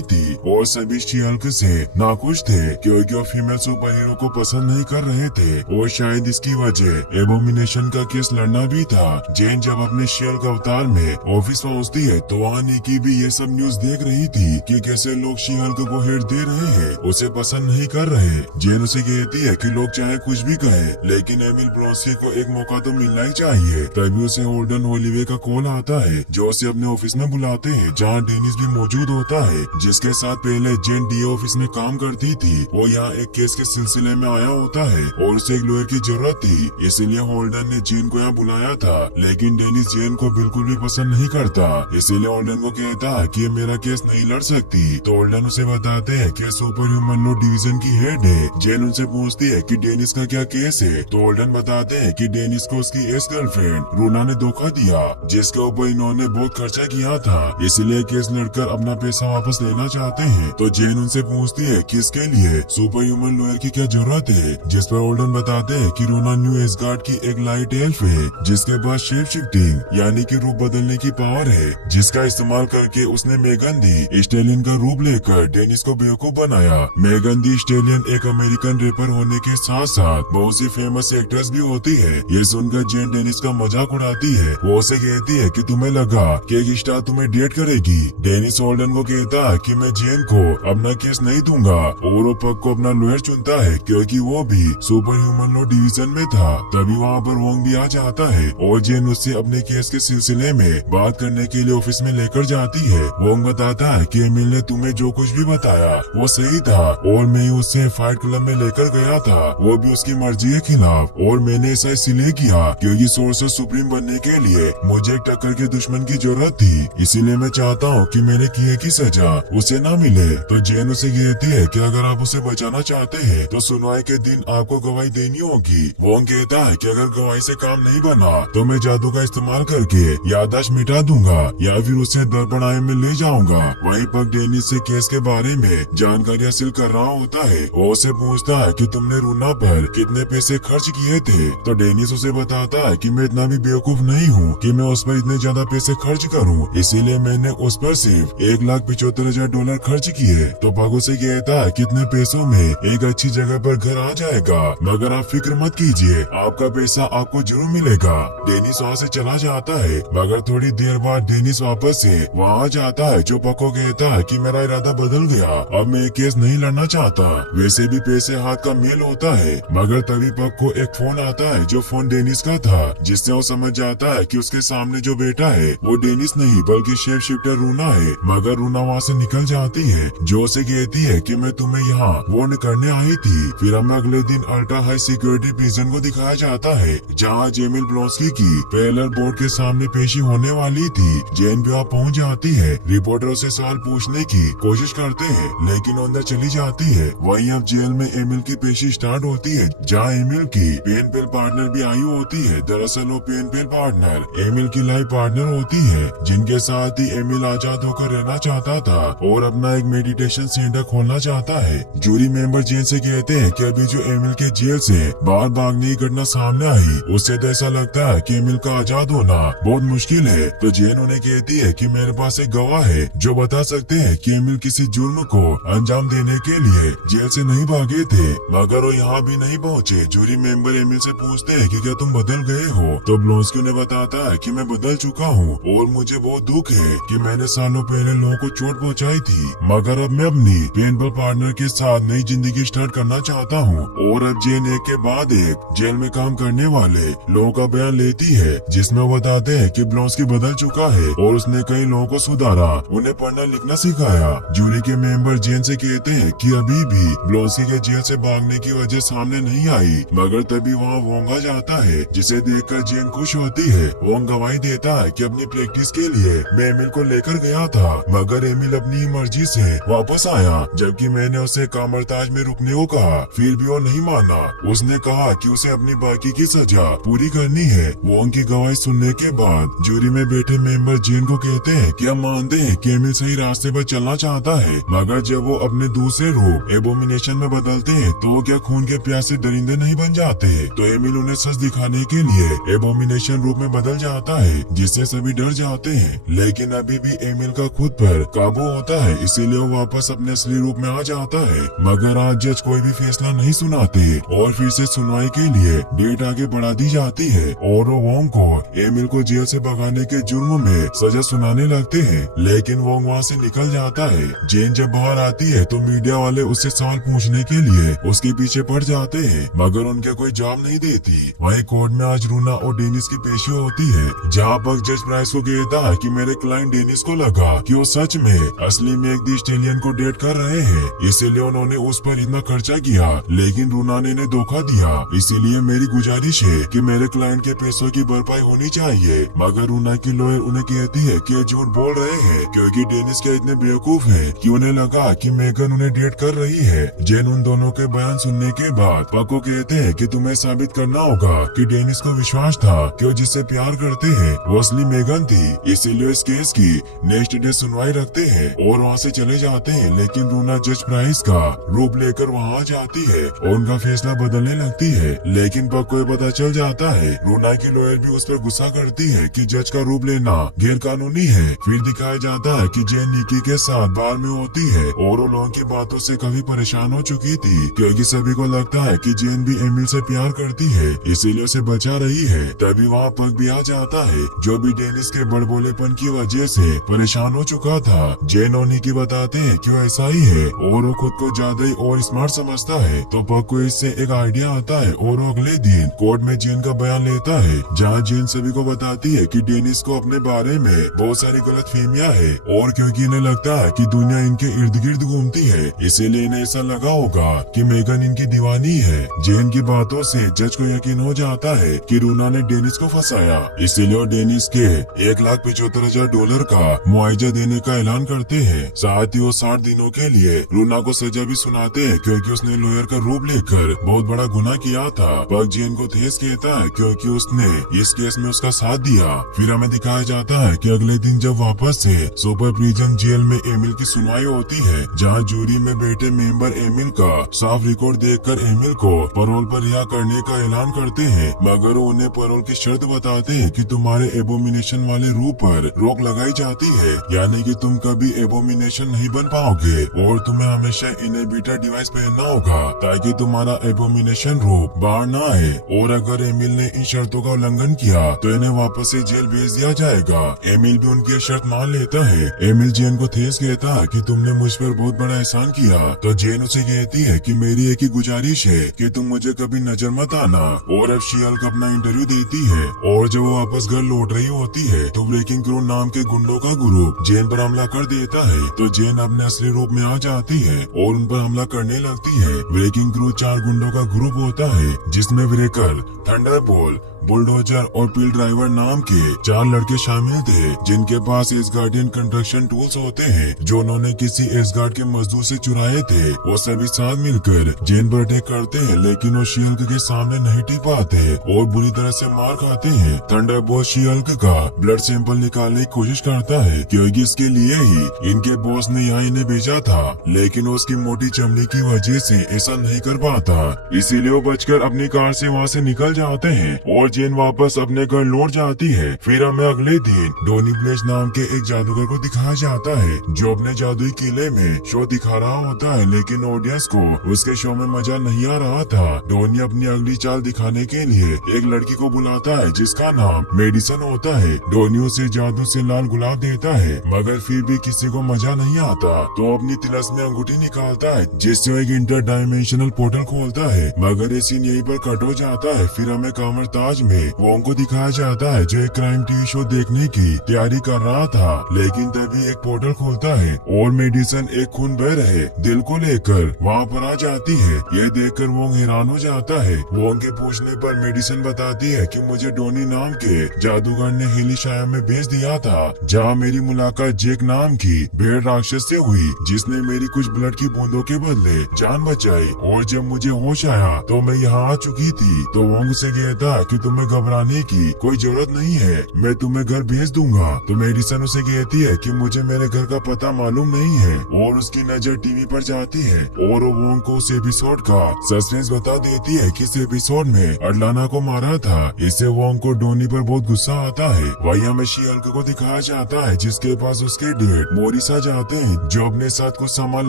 थी और सभी शी-हल्क से नाखुश थे क्योंकि वो फीमेल सुपर हीरो को पसंद नहीं कर रहे थे और शायद इसकी वजह एबोमिनेशन का केस लड़ना भी था। जेन जब अपने शी-हल्क अवतार में ऑफिस पहुंचती है तो वहाँ निकी भी ये सब न्यूज देख रही थी कि कैसे लोग शी-हल्क को हेट दे रहे हैं, उसे पसंद नहीं कर रहे। जेन उसे कहती है कि लोग चाहे कुछ भी कहे लेकिन एमिल ब्लॉन्स्की को एक मौका तो मिलना ही चाहिए। तभी उसे होल्डन होलीवे का कॉल आता है जो उसे अपने ऑफिस में बुलाते हैं जहाँ डेनिस भी मौजूद होता है जिसके साथ पहले जेन डी ऑफिस में काम करती थी। वो यहाँ एक केस के सिलसिले में आया होता है और उसे एक लॉयर की जरूरत थी, इसीलिए होल्डन ने जेन को यहाँ बुलाया था। लेकिन डेनिस जेन को बिल्कुल भी पसंद नहीं करता, इसीलिए होल्डन को कहता है कि मेरा केस नहीं लड़ सकती। तो होल्डन उसे बताते हैं कि सुपर ह्यूमन लॉ डिवीजन की हेड है। जेन उनसे पूछती है कि डेनिस का क्या केस है तो होल्डन बताते हैं कि डेनिस को उसकी एक्स गर्लफ्रेंड रूना ने धोखा दिया जिसके ऊपर इन्होंने बहुत खर्चा किया था, इसलिए केस लड़कर अपना पैसा वापस लेना चाहते हैं। तो जेन उनसे पूछती है कि इसके लिए सुपर ह्यूमन लॉयर की क्या जरूरत है, जिस पर होल्डन बताते हैं कि रूना न्यू एसगार्ड की एक लाइट एल्फ है जिसके पास शेप शिफ्टिंग यानी कि रूप बदलने की पावर है, जिसका इस्तेमाल करके उसने मेगन दी स्टेलियन का रूप लेकर डेनिस को बेवकूफ बनाया। मेगन दी स्टेलियन एक अमेरिकन रेपर होने के साथ साथ बहुत सी फेमस एक्ट्रेस भी होती है। ये सुनकर जेन डेनिस का मजाक उड़ाती है। वो उसे कहती है कि तुम्हें लगा कि एक स्टार तुम्हें डेट करेगी। डेनिस होल्डन को कहता है कि मैं जेन को अपना केस नहीं दूंगा और वो पग को अपना लॉयर चुनता है क्योंकि वो भी सुपर ह्यूमन लॉ डिवीजन में था। तभी वहाँ पर वोंग भी आ जाता है और जेन उससे अपने केस के सिलसिले में बात करने के लिए ऑफिस में लेकर जाती है। वोंग बताता है कि एमिल ने तुम्हें जो कुछ भी बताया वो सही था और मैं उसे फाइट क्लब में लेकर गया था, वो भी उसकी मर्जी के खिलाफ, और मैंने ऐसा इसलिए किया क्योंकि सोर्सर सुप्रीम बनने के लिए मुझे एक टक्कर के दुश्मन की जरूरत थी, इसीलिए मैं चाहता हूँ कि मेरे किए की सजा उसे न मिले। तो जेन उसे कहती है कि अगर आप उसे बचाना चाहते हैं तो सुनवाई के दिन आपको गवाही देनी होगी। वोंग कहता है कि अगर गवाही से काम नहीं बना तो मैं जादू का इस्तेमाल करके याददाश्त मिटा दूंगा या फिर उसे दर्पणाए में ले जाऊंगा। वहीं पर डेनिस से केस के बारे में जानकारी हासिल कर रहा होता है। वो उसे पूछता है कि तुमने रूना पर कितने पैसे खर्च किए थे। तो डेनिस उसे बताता है कि मैं इतना भी बेवकूफ नहीं हूँ कि मैं उस पर इतने ज्यादा पैसे खर्च करूँ, इसीलिए मैंने उस पर सिर्फ $1,75,000 खर्च किए। तो पग उसे कहता है कितने पैसों में एक अच्छी जगह पर घर आ जाएगा, मगर आप फिक्र मत कीजिए, आपका पैसा आपको जरूर मिलेगा। डेनिस वहाँ से चला जाता है, मगर थोड़ी देर बाद डेनिस वापस से वहाँ जाता है जो पग को कहता है कि मेरा इरादा बदल गया, अब मैं केस नहीं लड़ना चाहता। वैसे भी पैसे हाथ का मेल होता है, मगर तभी पग को एक फोन आता है जो फोन डेनिस का था, जिससे वो समझ जाता है कि उसके सामने जो बेटा है वो डेनिस नहीं बल्कि शेप शिफ्टर रूना है। मगर रूना वहाँ से निकल जाती है जो उसे कहती है कि मैं तुम्हें यहाँ वार्न करने आई थी। फिर हमें अगले दिन अल्ट्रा हाई सिक्योरिटी प्रिजन को दिखाया जाता है जहाँ जेमिल ब्लॉन्स्की की पैरेलल बोर्ड के सामने पेशी होने वाली थी। जेन भी वहाँ पहुँच जाती है, रिपोर्टरों से सवाल पूछने की कोशिश करते हैं लेकिन अंदर चली जाती है। वहीं अब जेल में एमिल की पेशी स्टार्ट होती है जहाँ एमिल की पेन पेल पार्टनर भी आई होती है। दरअसल वो पेन पेल पार्टनर एमिल की लाइफ पार्टनर होती है, जिनके साथ ही एमिल आजाद होकर रहना चाहता था और अपना एक मेडिटेशन सेंटर खोलना चाहता है। जूरी मेंबर जेन से कहते हैं कि अभी जो एमिल के जेल से बाहर भागने की घटना सामने आई उससे तो ऐसा लगता है कि एमिल का आजाद होना बहुत मुश्किल है। तो जेन उन्हें कहती है कि मेरे पास एक गवाह है जो बता सकते हैं कि एमिल किसी जुर्म को अंजाम देने के लिए जेल से नहीं भागे थे, मगर वो यहाँ भी नहीं पहुँचे। जूरी मेंबर एमिल से पूछते हैं कि क्या तुम बदल गए हो। तो ब्लॉन्स्की उन्हें बताता है कि मैं बदल चुका हूँ और मुझे बहुत दुख है कि मैंने सालों पहले लोगों को चोट पहुँचाई थी, मगर अब मैं अपनी पेनबल पार्टनर के साथ नई जिंदगी स्टार्ट करना चाहता हूँ। और अब जेन एक के बाद एक जेल में काम करने वाले लोगों का बयान लेती है जिसमें वो बताते हैं कि ब्लॉन्स्की बदल चुका है और उसने कई लोगों को सुधारा, उन्हें पढ़ना लिखना सिखाया। जूरी के मेंबर जेन से कहते हैं कि अभी भी ब्लॉन्स्की के जेल से भागने की वजह सामने नहीं आई, मगर तभी वहाँ वोंग आ जाता है जिसे देखकर जेन खुश होती है। वोंग गवाही देता है कि अपनी प्रैक्टिस के लिए मैं एमिल को लेकर गया था, मगर एमिल अपनी मर्जी से वापस आया, जबकि मैंने उसे कामरताज में रुकने को कहा, फिर भी वो नहीं माना। उसने कहा कि उसे अपनी बाकी की सजा पूरी करनी है। वोंग की गवाही सुनने के बाद जूरी में बैठे मेंबर जेन को कहते हैं कि हम मानते हैं कि एमिल सही रास्ते पर चलना चाहता है, मगर जब वो अपने दूसरे रूप एबोमिनेशन में बदलते हैं तो क्या खून के प्यासे दरिंदे नहीं बन जाते? तो एमिल उन्हें सच दिखाने के लिए एबोमिनेशन रूप में बदल जाता है, जिससे सभी डर जाते हैं। लेकिन अभी भी एमिल का खुद पर काबू होता है, इसीलिए वो वापस अपने असली रूप में आ जाता है। मगर आज जज कोई भी फैसला नहीं सुनाते और फिर से सुनवाई के लिए डेट आगे बढ़ा दी जाती है और वो वोंग को एमिल को जेल से भगाने के जुर्म में सजा सुनाने लगते हैं। लेकिन वोंग वहाँ से निकल जाता है। जेन जब बाहर आती है तो मीडिया वाले उससे सवाल पूछने के लिए उसके पीछे पड़ जाते हैं, मगर उनके कोई जवाब नहीं देती। वहीं कोर्ट में आज रूना और डेनिस की पेशी होती है, जहाँ पर जज प्राइस को कहता है कि मेरे क्लाइंट डेनिस को लगा कि वो सच में असली में एक दी ऑस्ट्रेलियन को डेट कर रहे हैं, इसीलिए उन्होंने उस पर इतना खर्चा किया। लेकिन रूना ने इन्हें धोखा दिया, इसीलिए मेरी गुजारिश है कि मेरे क्लाइंट के पैसों की भरपाई होनी चाहिए। मगर रूना की लॉयर उन्हें कहती है कि ये झूठ बोल रहे हैं, क्योंकि डेनिस के इतने बेवकूफ है कि उन्हें लगा कि मेगन उन्हें डेट कर रही है। जेन उन दोनों के बयान सुनने के बाद पक को कहते हैं कि तुम्हें साबित करना होगा कि डेनिस को विश्वास था कि वो जिससे प्यार करते हैं वो असली मेगन थी, इसीलिए इस केस की नेक्स्ट डे सुनवाई रखते हैं और वहाँ से चले जाते हैं। लेकिन रूना जज प्राइस का रूप लेकर वहाँ जाती है और उनका फैसला बदलने लगती है। लेकिन पक को पता चल जाता है, रूना की लॉयर भी उस पर गुस्सा करती है कि जज का रूप लेना गैर कानूनी है। फिर दिखाया जाता है कि जेन निकी के साथ बार में होती है और वो लोगों की बातों से काफी परेशान हो चुकी थी, क्योंकि सभी को लगता है कि जेन भी एमिल से प्यार करती है, इसीलिए उसे बचा रही है। तभी वहाँ पक भी आ जाता है, जो भी डेनिस के बड़बोलेपन की वजह से परेशान हो चुका था। जेन और निकी बताते हैं कि वो ऐसा ही है और वो खुद को ज्यादा ही और स्मार्ट समझता है। तो पक को इससे एक आइडिया आता है और वो अगले दिन कोर्ट में जेन का बयान लेता है, जहाँ जेन सभी को बताती है कि डेनिस को अपने बारे में बहुत सारी गलतफहमियां है और क्योंकि इन्हें लगता है कि दुनिया इनके इर्द गिर्द घूमती है, इसीलिए इन्हें ऐसा लगा होगा कि मेगन इनकी दीवानी है। जेन की बातों से जज को यकीन हो जाता है कि रूना ने डेनिस को फंसाया, इसीलिए वो डेनिस के $1,75,000 का मुआवजा देने का ऐलान करते हैं। साथ ही वो 60 दिनों के लिए रूना को सजा भी सुनाते हैं, क्योंकि उसने लॉयर का रूप लेकर बहुत बड़ा गुनाह किया था। पक जेन को तेज कहता है क्योंकि उसने इस केस में उसका साथ दिया। फिर हमें दिखाया जाता है कि अगले दिन जब वापस से सुपर प्रिजन जेल में एमिल की सुनवाई होती है, जहाँ जूरी में बैठे मेंबर एमिल का साफ रिकॉर्ड देखकर एमिल को पैरोल पर रिहा करने का ऐलान करते हैं, मगर वो उन्हें पैरोल की शर्त बताते हैं कि तुम्हारे एबोमिनेशन वाले रूप पर रोक लगाई जाती है, यानी कि तुम कभी एबोमिनेशन नहीं बन पाओगे और तुम्हें हमेशा इनहिबिटर डिवाइस पहनना होगा ताकि तुम्हारा एबोमिनेशन रूप बाहर न आए। और अगर एमिल ने इन शर्तों का उल्लंघन किया तो इन्हें वापस से जेल भेज दिया जाएगा। एमिल भी उनकी शर्त मान लेता है। एमिल जेन को तेज कहता है कि तुमने मुझ पर बहुत बड़ा एहसान किया। तो जेन उसे कहती है कि मेरी एक ही गुजारिश है कि तुम मुझे कभी नजर मत आना। और अब शी-हल्क अपना इंटरव्यू देती है और जब वो वापस घर लौट रही होती है तो ब्रेकिंग क्रू नाम के गुंडों का ग्रुप जेन पर हमला कर देता है। तो जेन अपने असली रूप में आ जाती है और उन पर हमला करने लगती है। ब्रेकिंग क्रू 4 गुंडों का ग्रुप होता है, जिसमें ब्रेकर, थंडरबोल्ट, बुलडोजर और पील ड्राइवर नाम के 4 लड़के शामिल थे, जिनके पास एसगार्डियन कंस्ट्रक्शन टूल्स होते हैं, जो उन्होंने किसी एसगार्ड के मजदूर से चुराए थे। वो सभी साथ मिलकर जेन पर अटैक करते हैं, लेकिन वो शी-हल्क के सामने नहीं टिक पाते और बुरी तरह से मार खाते हैं। थंडरबोल्ट शी-हल्क का ब्लड सैंपल निकालने की कोशिश करता है, क्योंकि इसके लिए ही इनके बॉस ने यहाँ इन्हें भेजा था, लेकिन उसकी मोटी चमड़ी की वजह से ऐसा नहीं कर पाता, इसीलिए वो बचकर अपनी कार से वहाँ से निकल जाते हैं और जेन वापस अपने घर लौट जाती है। फिर हमें अगले दिन डोनी ब्लेच नाम के एक जादूगर को दिखाया जाता है, जो अपने जादुई किले में शो दिखा रहा होता है, लेकिन ऑडियंस को उसके शो में मजा नहीं आ रहा था। डोनी अपनी अगली चाल दिखाने के लिए एक लड़की को बुलाता है, जिसका नाम मेडिसन होता है। डोनी उसे जादू से लाल गुलाब देता है, मगर फिर भी किसी को मजा नहीं आता, तो अपनी तिलस में अंगूठी निकालता है, जिससे एक इंटर डायमेंशनल पोर्टल खोलता है, मगर ये सीन यहीं पर कट हो जाता है। फिर हमें कामर ताज में वोंग को दिखाया जाता है, जो एक क्राइम टीवी शो देखने की तैयारी कर रहा था, लेकिन तभी एक पोर्टल खुलता है और मेडिसन एक खून बह रहे दिल को लेकर वहाँ पर आ जाती है। यह देखकर वोंग हैरान हो जाता है। वोंग के पूछने पर मेडिसन बताती है कि मुझे डोनी नाम के जादूगर ने हिलीशाया में भेज दिया था, जहाँ मेरी मुलाकात जेक नाम की भेड़ राक्षस से हुई, जिसने मेरी कुछ ब्लड की बूंदों के बदले जान बचाई। और जब मुझे होश आया तो मैं यहाँ आ चुकी थी। तो वोंग से कहता कि तुम्हें घबराने की कोई जरूरत नहीं है, मैं तुम्हें घर भेज दूंगा। तो मेडिसन उसे कहती है कि मुझे मेरे घर का पता मालूम नहीं है, और उसकी नजर टीवी पर जाती है और वो वोंग को उस एपिसोड का सस्पेंस बता देती है कि इस एपिसोड में अटलाना को मारा था। इससे वोंग को डोनी पर बहुत गुस्सा आता है। वही हमें शी-हल्क को दिखाया जाता है जिसके पास उसके डेट मोरिसा जाते हैं जो अपने साथ कुछ सामान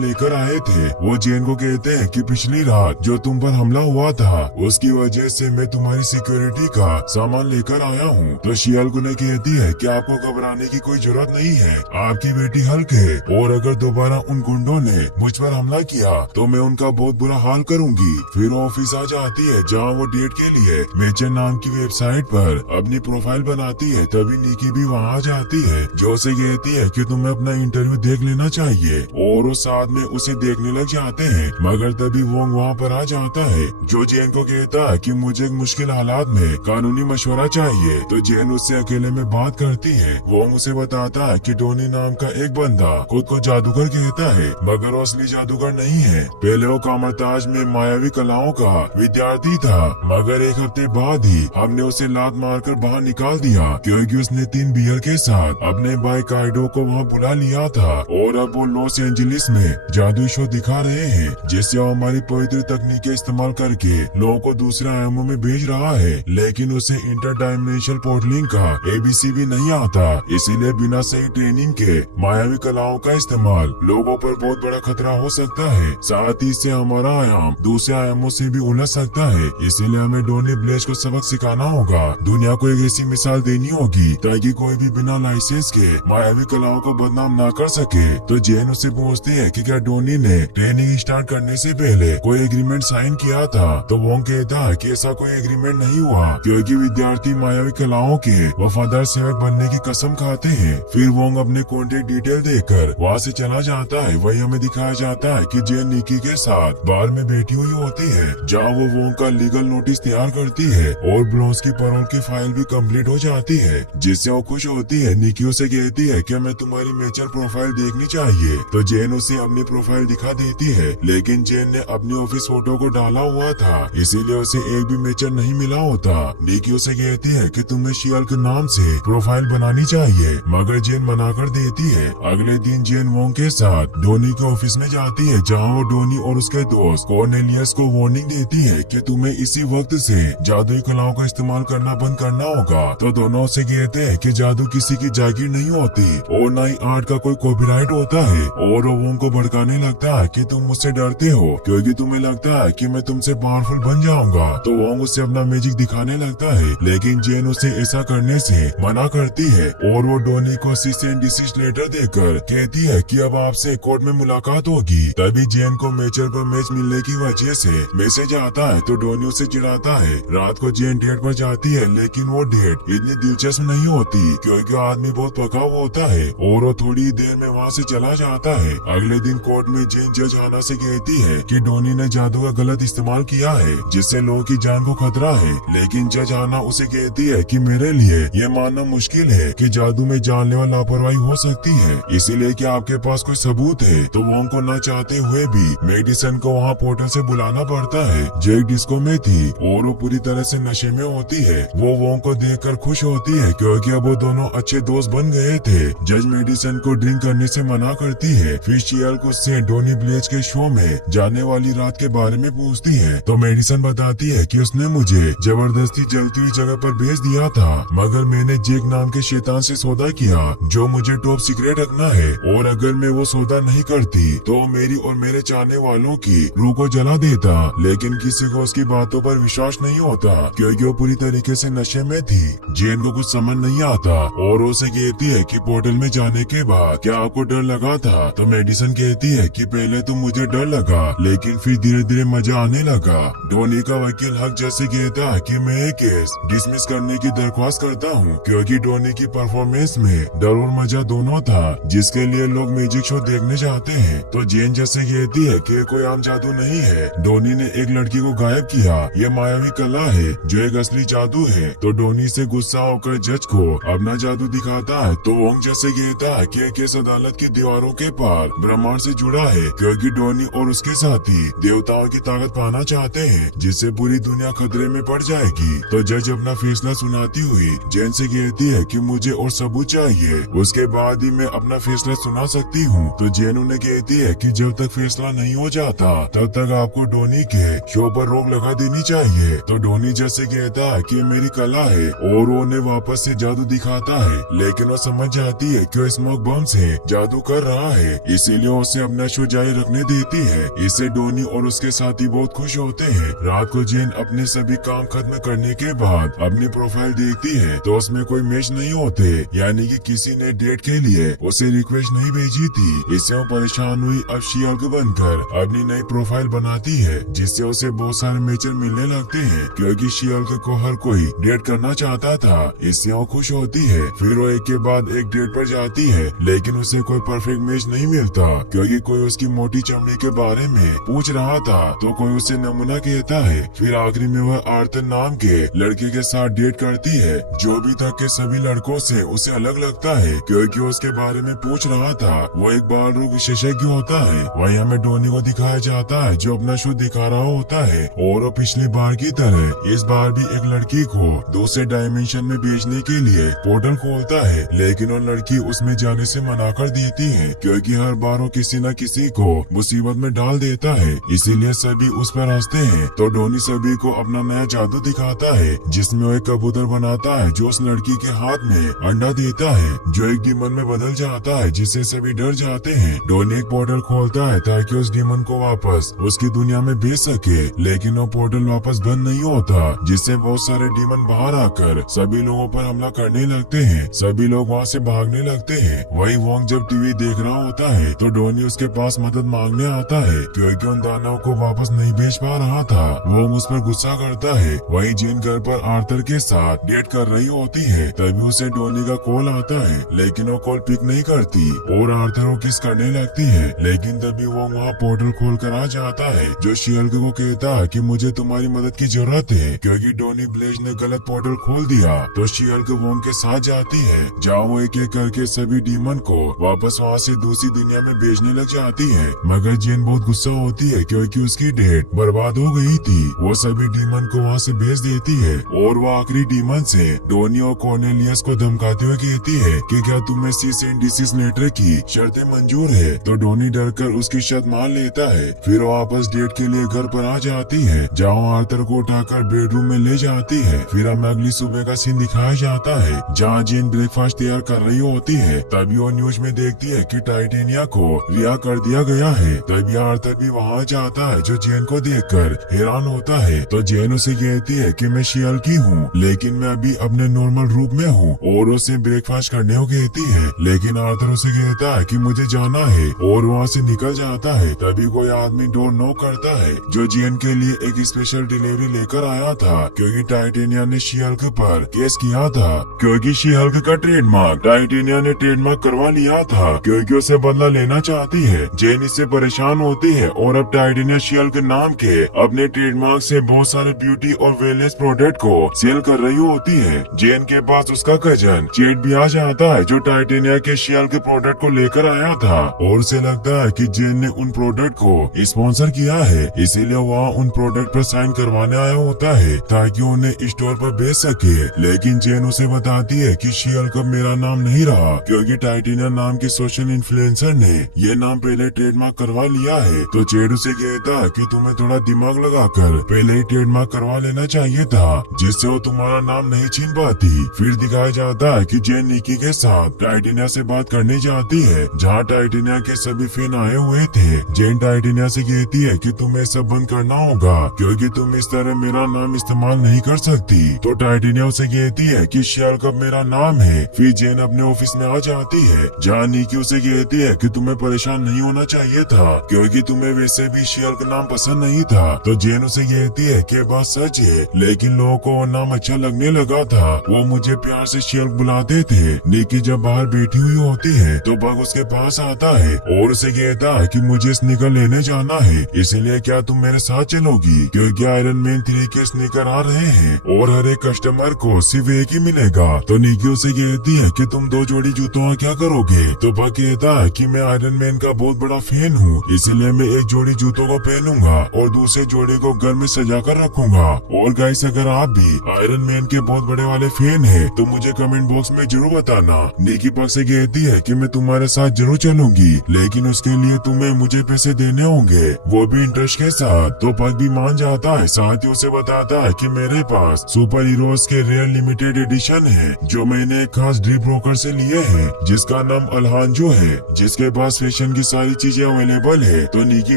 लेकर आए थे। वो जेन को कहते हैं कि पिछली रात जो तुम पर हमला हुआ था उसकी वजह से मैं तुम्हारी सिक्योरिटी का सामान लेकर आया हूँ। तो शी-हल्क उन्हें कहती है कि आपको घबराने की कोई जरूरत नहीं है, आपकी बेटी हल्क है, और अगर दोबारा उन गुंडों ने मुझ पर हमला किया तो मैं उनका बहुत बुरा हाल करूंगी। फिर ऑफिस आ जाती है जहाँ वो डेट के लिए मेचर नाम की वेबसाइट पर अपनी प्रोफाइल बनाती है। तभी निकी भी वहाँ आ जाती है जो उसे कहती है कि तुम्हें अपना इंटरव्यू देख लेना चाहिए, और वो साथ में उसे देखने लग जाते हैं। मगर तभी वोंग वहाँ पर आ जाता है जो जेन को कहता है कि मुझे एक मुश्किल हालात में कानूनी मशवरा चाहिए। तो जेन उससे अकेले में बात करती है। वोंग उसे बताता है कि डोनी नाम का एक बंदा खुद को जादूगर कहता है, मगर वो असली जादूगर नहीं है। पहले वो कामरताज में मायावी कलाओं का विद्यार्थी था, मगर एक हफ्ते बाद ही हमने उसे लात मारकर बाहर निकाल दिया क्योंकि उसने 3 बियर के साथ अपने भाई काइडो को वहाँ बुला लिया था, और अब वो लॉस एंजलिस में जादुई शो दिखा रहे हैं जिससे वो हमारी पवित्र तकनीकें इस्तेमाल करके लोगों को दूसरे आयामों में भेज रहा है। लेकिन उसे इंटरडायमेंशनल पोर्टलिंग का ABC भी नहीं आता, इसीलिए बिना सही ट्रेनिंग के मायावी कलाओं का इस्तेमाल लोगों पर बहुत बड़ा खतरा हो सकता है। साथ ही इससे हमारा आयाम दूसरे आयामों से भी उलझ सकता है। इसीलिए हमें डोनी ब्लेज को सबक सिखाना होगा। दुनिया को एक ऐसी मिसाल देनी होगी ताकि कोई भी बिना लाइसेंस के मायावी कलाओं को बदनाम ना कर सके। तो जेन उससे पूछती है कि क्या डोनी ने ट्रेनिंग स्टार्ट करने से पहले कोई एग्रीमेंट साइन किया था। तो वोंग कहता है कि ऐसा कोई एग्रीमेंट नहीं हुआ क्योंकि विद्यार्थी मायावी कलाओं के वफादार सेवक बनने की कसम खाते हैं। फिर वोंग अपने कॉन्टेक्ट डिटेल देकर वहाँ से चला जाता है। वही हमें दिखाया जाता है कि जेन निकी के साथ बार में बैठी हुई होती है जहाँ वो वोंग का लीगल नोटिस तैयार करती है, और ब्लॉन्स की पैरोल की फाइल भी कंप्लीट हो जाती है जिससे वो खुश होती है। निकी उसे कहती है कि मैं तुम्हारी मेचर प्रोफाइल देखनी चाहिए। तो जेन उसे अपनी प्रोफाइल दिखा देती है, लेकिन जेन ने अपनी ऑफिस फोटो को डाला हुआ था इसीलिए उसे एक भी मेचर नहीं मिला होता। निकी उसे कहती है कि तुम्हें शी-हल्क नाम से प्रोफाइल बनानी चाहिए, मगर जेन मना कर देती है। अगले दिन जेन वोंग के साथ डोनी के ऑफिस में जाती है जहाँ वो डोनी और उसके दोस्त कॉर्नेलियस को वार्निंग देती है कि तुम्हें इसी वक्त से जादुई कलाओं का इस्तेमाल करना बंद करना होगा। तो दोनों उसे कहते हैं कि जादू किसी की जागीर नहीं होती और न ही आर्ट का कोई कॉपीराइट होता है, और वो वोंग को भड़काने लगता है कि तुम मुझसे डरते हो क्योंकि तुम्हें लगता है कि मैं तुमसे पावरफुल बन जाऊंगा। तो वोंग उसे अपना मैजिक दिखाने लगता है, लेकिन जेन उसे ऐसा करने से मना करती है, और वो डोनी को सीस एंड डिसीज लेटर देकर कहती है कि अब आपसे कोर्ट में मुलाकात होगी। तभी जेन को मेचर पर मैच मिलने की वजह से मैसेज आता है। तो डोनी उसे चिढ़ाता है। रात को जेन डेट पर जाती है, लेकिन वो डेट इतनी दिलचस्प नहीं होती क्योंकि आदमी बहुत पका हुआ होता है, और वो थोड़ी देर में वहाँ से चला जाता है। अगले दिन कोर्ट में जेन जज आना से कहती है कि डोनी ने जादू का गलत इस्तेमाल किया है जिससे लोगों की जान को खतरा है, लेकिन जज आना उसे कहती है कि मेरे लिए ये मानना मुश्किल है कि जादू में जानलेवा लापरवाही हो सकती है, इसीलिए कि आपके पास कोई सबूत है। तो वोंग को न चाहते हुए भी मेडिसन को वहाँ पोर्टल से बुलाना पड़ता है जो एक डिस्को में थी, और वो पूरी तरह से नशे में होती है। वो वोंग को देखकर खुश होती है क्योंकि अब वो दोनों अच्छे दोस्त बन गए थे। जज मेडिसन को ड्रिंक करने से मना करती है। फिर शी-हल्क उससे डोनी ब्लेज के शो में जाने वाली रात के बारे में पूछती है। तो मेडिसन बताती है कि उसने मुझे जबरदस्ती जलती हुई जगह पर भेज दिया था, मगर मैंने जेक नाम के शैतान से सौदा किया जो मुझे टॉप सीक्रेट रखना है, और अगर मैं वो सौदा नहीं करती तो मेरी और मेरे चाहने वालों की रूह को जला देता। लेकिन किसी को उसकी बातों पर विश्वास नहीं होता क्योंकि वो पूरी तरीके से नशे में थी। जेन को कुछ समझ नहीं आता और उसे कहती है कि पोर्टल में जाने के बाद क्या आपको डर लगा था। तो मेडिसन कहती है कि पहले तो मुझे डर लगा, लेकिन फिर धीरे धीरे मजा आने लगा। डोनी का वकील हक जैसे कहता है कि मैं केस डिसमिस करने की दरख्वास्त करता हूँ क्योंकि डोनी की परफॉर्मेंस में डर और मजा दोनों था जिसके लिए लोग मैजिक शो देखने जाते हैं। तो जेन जैसे कहती है कि कोई आम जादू नहीं है, डोनी ने एक लड़की को गायब किया, ये मायावी कला है जो एक असली जादू है। तो डोनी से गुस्सा होकर जज को अपना जादू दिखाता है। तो वोंग जैसे कहता है कि केस अदालत की दीवारों के पार ब्रह्मांड से जुड़ा है क्योंकि डोनी और उसके साथी देवताओं की ताकत पाना चाहते हैं जिससे पूरी दुनिया खतरे में पड़ जाएगी। थी। तो जज अपना फैसला सुनाती हुई जेन से कहती है कि मुझे और सबूत चाहिए, उसके बाद ही मैं अपना फैसला सुना सकती हूँ। तो जेन उन्हें कहती है कि जब तक फैसला नहीं हो जाता तब तक आपको डोनी के शो पर रोक लगा देनी चाहिए। तो डोनी जज से कहता है कि मेरी कला है और वो उन्हें वापस से जादू दिखाता है, लेकिन वो समझ जाती है कि वो स्मोक बम से जादू कर रहा है, इसीलिए उसे अपना शो जारी रखने देती है। इससे डोनी और उसके साथी बहुत खुश होते हैं। रात को जेन अपने सभी काम खत्म करने के बाद अपनी प्रोफाइल देखती है तो उसमें कोई मैच नहीं होते, यानी कि किसी ने डेट के लिए उसे रिक्वेस्ट नहीं भेजी थी। इससे वो परेशान हुई अब शी-हल्क बनकर अपनी नई प्रोफाइल बनाती है, जिससे उसे बहुत सारे मैचर मिलने लगते हैं, क्योंकि शी-हल्क को हर कोई डेट करना चाहता था। इससे वो खुश होती है। फिर वो एक के बाद एक डेट पर जाती है, लेकिन उसे कोई परफेक्ट मैच नहीं मिलता, क्योंकि कोई उसकी मोटी चमड़ी के बारे में पूछ रहा था तो कोई उसे नमूना कहता है। फिर आखिरी में वह आर्थर नाम के लड़के के साथ डेट करती है, जो भी तक के सभी लड़कों से उसे अलग लगता है, क्योंकि उसके बारे में पूछ रहा था। वो एक बाल रोग विशेषज्ञ होता है। वहीं हमें डोनी को दिखाया जाता है जो अपना शो दिखा रहा होता है, और वो पिछली बार की तरह इस बार भी एक लड़की को दूसरे डायमेंशन में भेजने के लिए पोर्टल खोलता है, लेकिन वो लड़की उसमें जाने से मना कर देती है, क्योंकि हर बार वो किसी न किसी को मुसीबत में डाल देता है। इसीलिए सभी उस पर हंसते हैं। तो डोनी सभी को अपना नया जादू दिखाता है, जिसमें वो एक कबूतर बनाता है जो उस लड़की के हाथ में अंडा देता है, जो एक डीमन में बदल जाता है, जिससे सभी डर जाते हैं। डोनी एक पोर्टल खोलता है ताकि उस डीमन को वापस उसकी दुनिया में भेज सके, लेकिन वो पोर्टल वापस बंद नहीं होता, जिससे बहुत सारे डीमन बाहर आकर सभी लोगों पर हमला करने लगते हैं। सभी लोग वहाँ से भागने लगते हैं। वही वोंग जब टीवी देख रहा होता है तो डोनी उसके पास मदद मांगने आता है, क्योंकि उन दानव को वापस नहीं भेज पा रहा था। वो उस पर गुस्सा करता है। वही जेन घर पर आर्थर के साथ डेट कर रही होती है, तभी उसे डोनी का कॉल आता है, लेकिन वो कॉल पिक नहीं करती और आर्थर को किस करने लगती है। लेकिन तभी वो वहाँ पोर्टल खोल कर आ जाता है, जो शी-हल्क को कहता है कि मुझे तुम्हारी मदद की जरूरत है, क्योंकि डोनी ब्लेज ने गलत पोर्टल खोल दिया। तो शी-हल्क वोंग के साथ जाती है, जहाँ वो एक एक करके सभी डीमन को वापस वहाँ से दूसरी दुनिया में भेजने लग जाती है। मगर जेन बहुत गुस्सा होती है, क्योंकि उसकी डेट बर्बाद हो गई थी। वो सभी डीमन को वहाँ से भेज देती है, और वो आखिरी डीमन से डोनी और कॉर्नेलियस को धमकाते हुए कहती है कि क्या तुम्हें सीस एंड डिसीज लेटर की शर्तें मंजूर है। तो डोनी डरकर उसकी शर्त मान लेता है। फिर वो वापस डेट के लिए घर पर आ जाती है, जहाँ आर्थर को उठाकर बेडरूम में ले जाती है। फिर हमें अगली सुबह का सीन दिखाया जाता है, जहाँ जेन ब्रेकफास्ट तैयार कर रही होती है। तभी वो न्यूज में देखती है कि टाइटेनिया को रिहा कर दिया गया है। तभी आर्थर भी वहाँ जाता है, जो जेन को देखकर हैरान होता है। तो जेन उसे कहती है कि मैं शी-हल्क की हूँ, लेकिन मैं अभी अपने नॉर्मल रूप में हूँ, और उसे ब्रेकफास्ट करने को कहती है। लेकिन आर्थर उसे कहता है कि मुझे जाना है, और वहाँ से निकल जाता है। तभी कोई आदमी डोर नॉक करता है, जो जेन के लिए एक स्पेशल डिलीवरी लेकर आया था, क्योंकि टाइटेनिया ने शी-हल्क पर केस किया था, क्योंकि शी-हल्क का ट्रेडमार्क टाइटेनिया ने ट्रेडमार्क करवा लिया था, क्योंकि उसे बदला लेना चाहती है। जेन इससे परेशान होती है, और अब टाइटेनिया शी-हल्क नाम के अपने ट्रेडमार्क से बहुत सारे ब्यूटी और वेलनेस प्रोडक्ट को सेल कर रही होती है। जेन के पास उसका कजन चेट भी आ जाता है, जो टाइटेनिया के शी-हल्क प्रोडक्ट को लेकर आया था, और उसे लगता है कि जेन ने उन प्रोडक्ट को स्पॉन्सर किया है, इसीलिए वहाँ उन प्रोडक्ट पर साइन करवाने आया होता है, ताकि उन्हें स्टोर पर बेच सके। लेकिन जेन उसे बताती है कि शी-हल्क मेरा नाम नहीं रहा, क्योंकि टाइटेनिया नाम के सोशल इन्फ्लुएंसर ने ये नाम पहले ट्रेडमार्क करवा लिया है। तो चेट उसे कहता है कि तुम्हें थोड़ा दिमाग लगाकर पहले ही ट्रेडमार्क करवा लेना चाहिए था, जिससे वो तुम्हारा नाम नहीं छीन पाती। फिर दिखाया जाता है कि जेन निकी के साथ टाइटेनिया से बात करने जाती है, जहाँ टाइटेनिया के सभी फैन आए हुए थे। जेन टाइटेनिया से कहती है कि तुम्हें सब बंद करना होगा, क्योंकि तुम इस तरह मेरा नाम इस्तेमाल नहीं कर सकती। तो टाइटेनिया उसे कहती है कि शी-हल्क मेरा नाम है। फिर जेन अपने ऑफिस में आ जाती है, जहाँ निकी उसे कहती है कि तुम्हें परेशान नहीं होना चाहिए था, क्योंकि तुम्हें वैसे भी शी-हल्क नाम पसंद नहीं था। तो जेन उसे कहती है कि बात सच है, लेकिन लोगों को वो नाम अच्छा लगने लगा था। वो मुझे प्यार से शी-हल्क बुलाते थे। निकी जब बाहर बैठी हुई होती है तो बग उसके पास आता है और उसे कहता है कि मुझे स्नीकर लेने जाना है, इसलिए क्या तुम मेरे साथ चलोगी, क्योंकि आयरन मैन 3 के स्नीकर आ रहे हैं और हर एक कस्टमर को सिर्फ एक ही मिलेगा। तो निकी उसे कहती है कि तुम 2 जोड़ी जूतों का क्या करोगे। तो बग कहता है कि मैं आयरन मैन का बहुत बड़ा फैन हूँ, इसलिए मैं एक जोड़ी जूतों को पहनूंगा और दूसरे जोड़ी को घर में सजा कर रखूंगा। और गाइस गाइस, अगर आप भी आयरन मैन के बहुत बड़े वाले फैन हैं तो मुझे कमेंट बॉक्स में जरूर बताना। निकी पग से कहती है कि मैं तुम्हारे साथ जरूर चलूंगी, लेकिन उसके लिए तुम्हें मुझे पैसे देने होंगे, वो भी इंटरेस्ट के साथ। तो पग भी मान जाता है, साथ ही उसे बताता है कि मेरे पास सुपर हीरोज के रेयर लिमिटेड एडिशन है जो मैंने एक खास ड्रीप ब्रोकर से लिए हैं, जिसका नाम अल्हांजो है, जिसके पास फैशन की सारी चीजें अवेलेबल है। तो निकी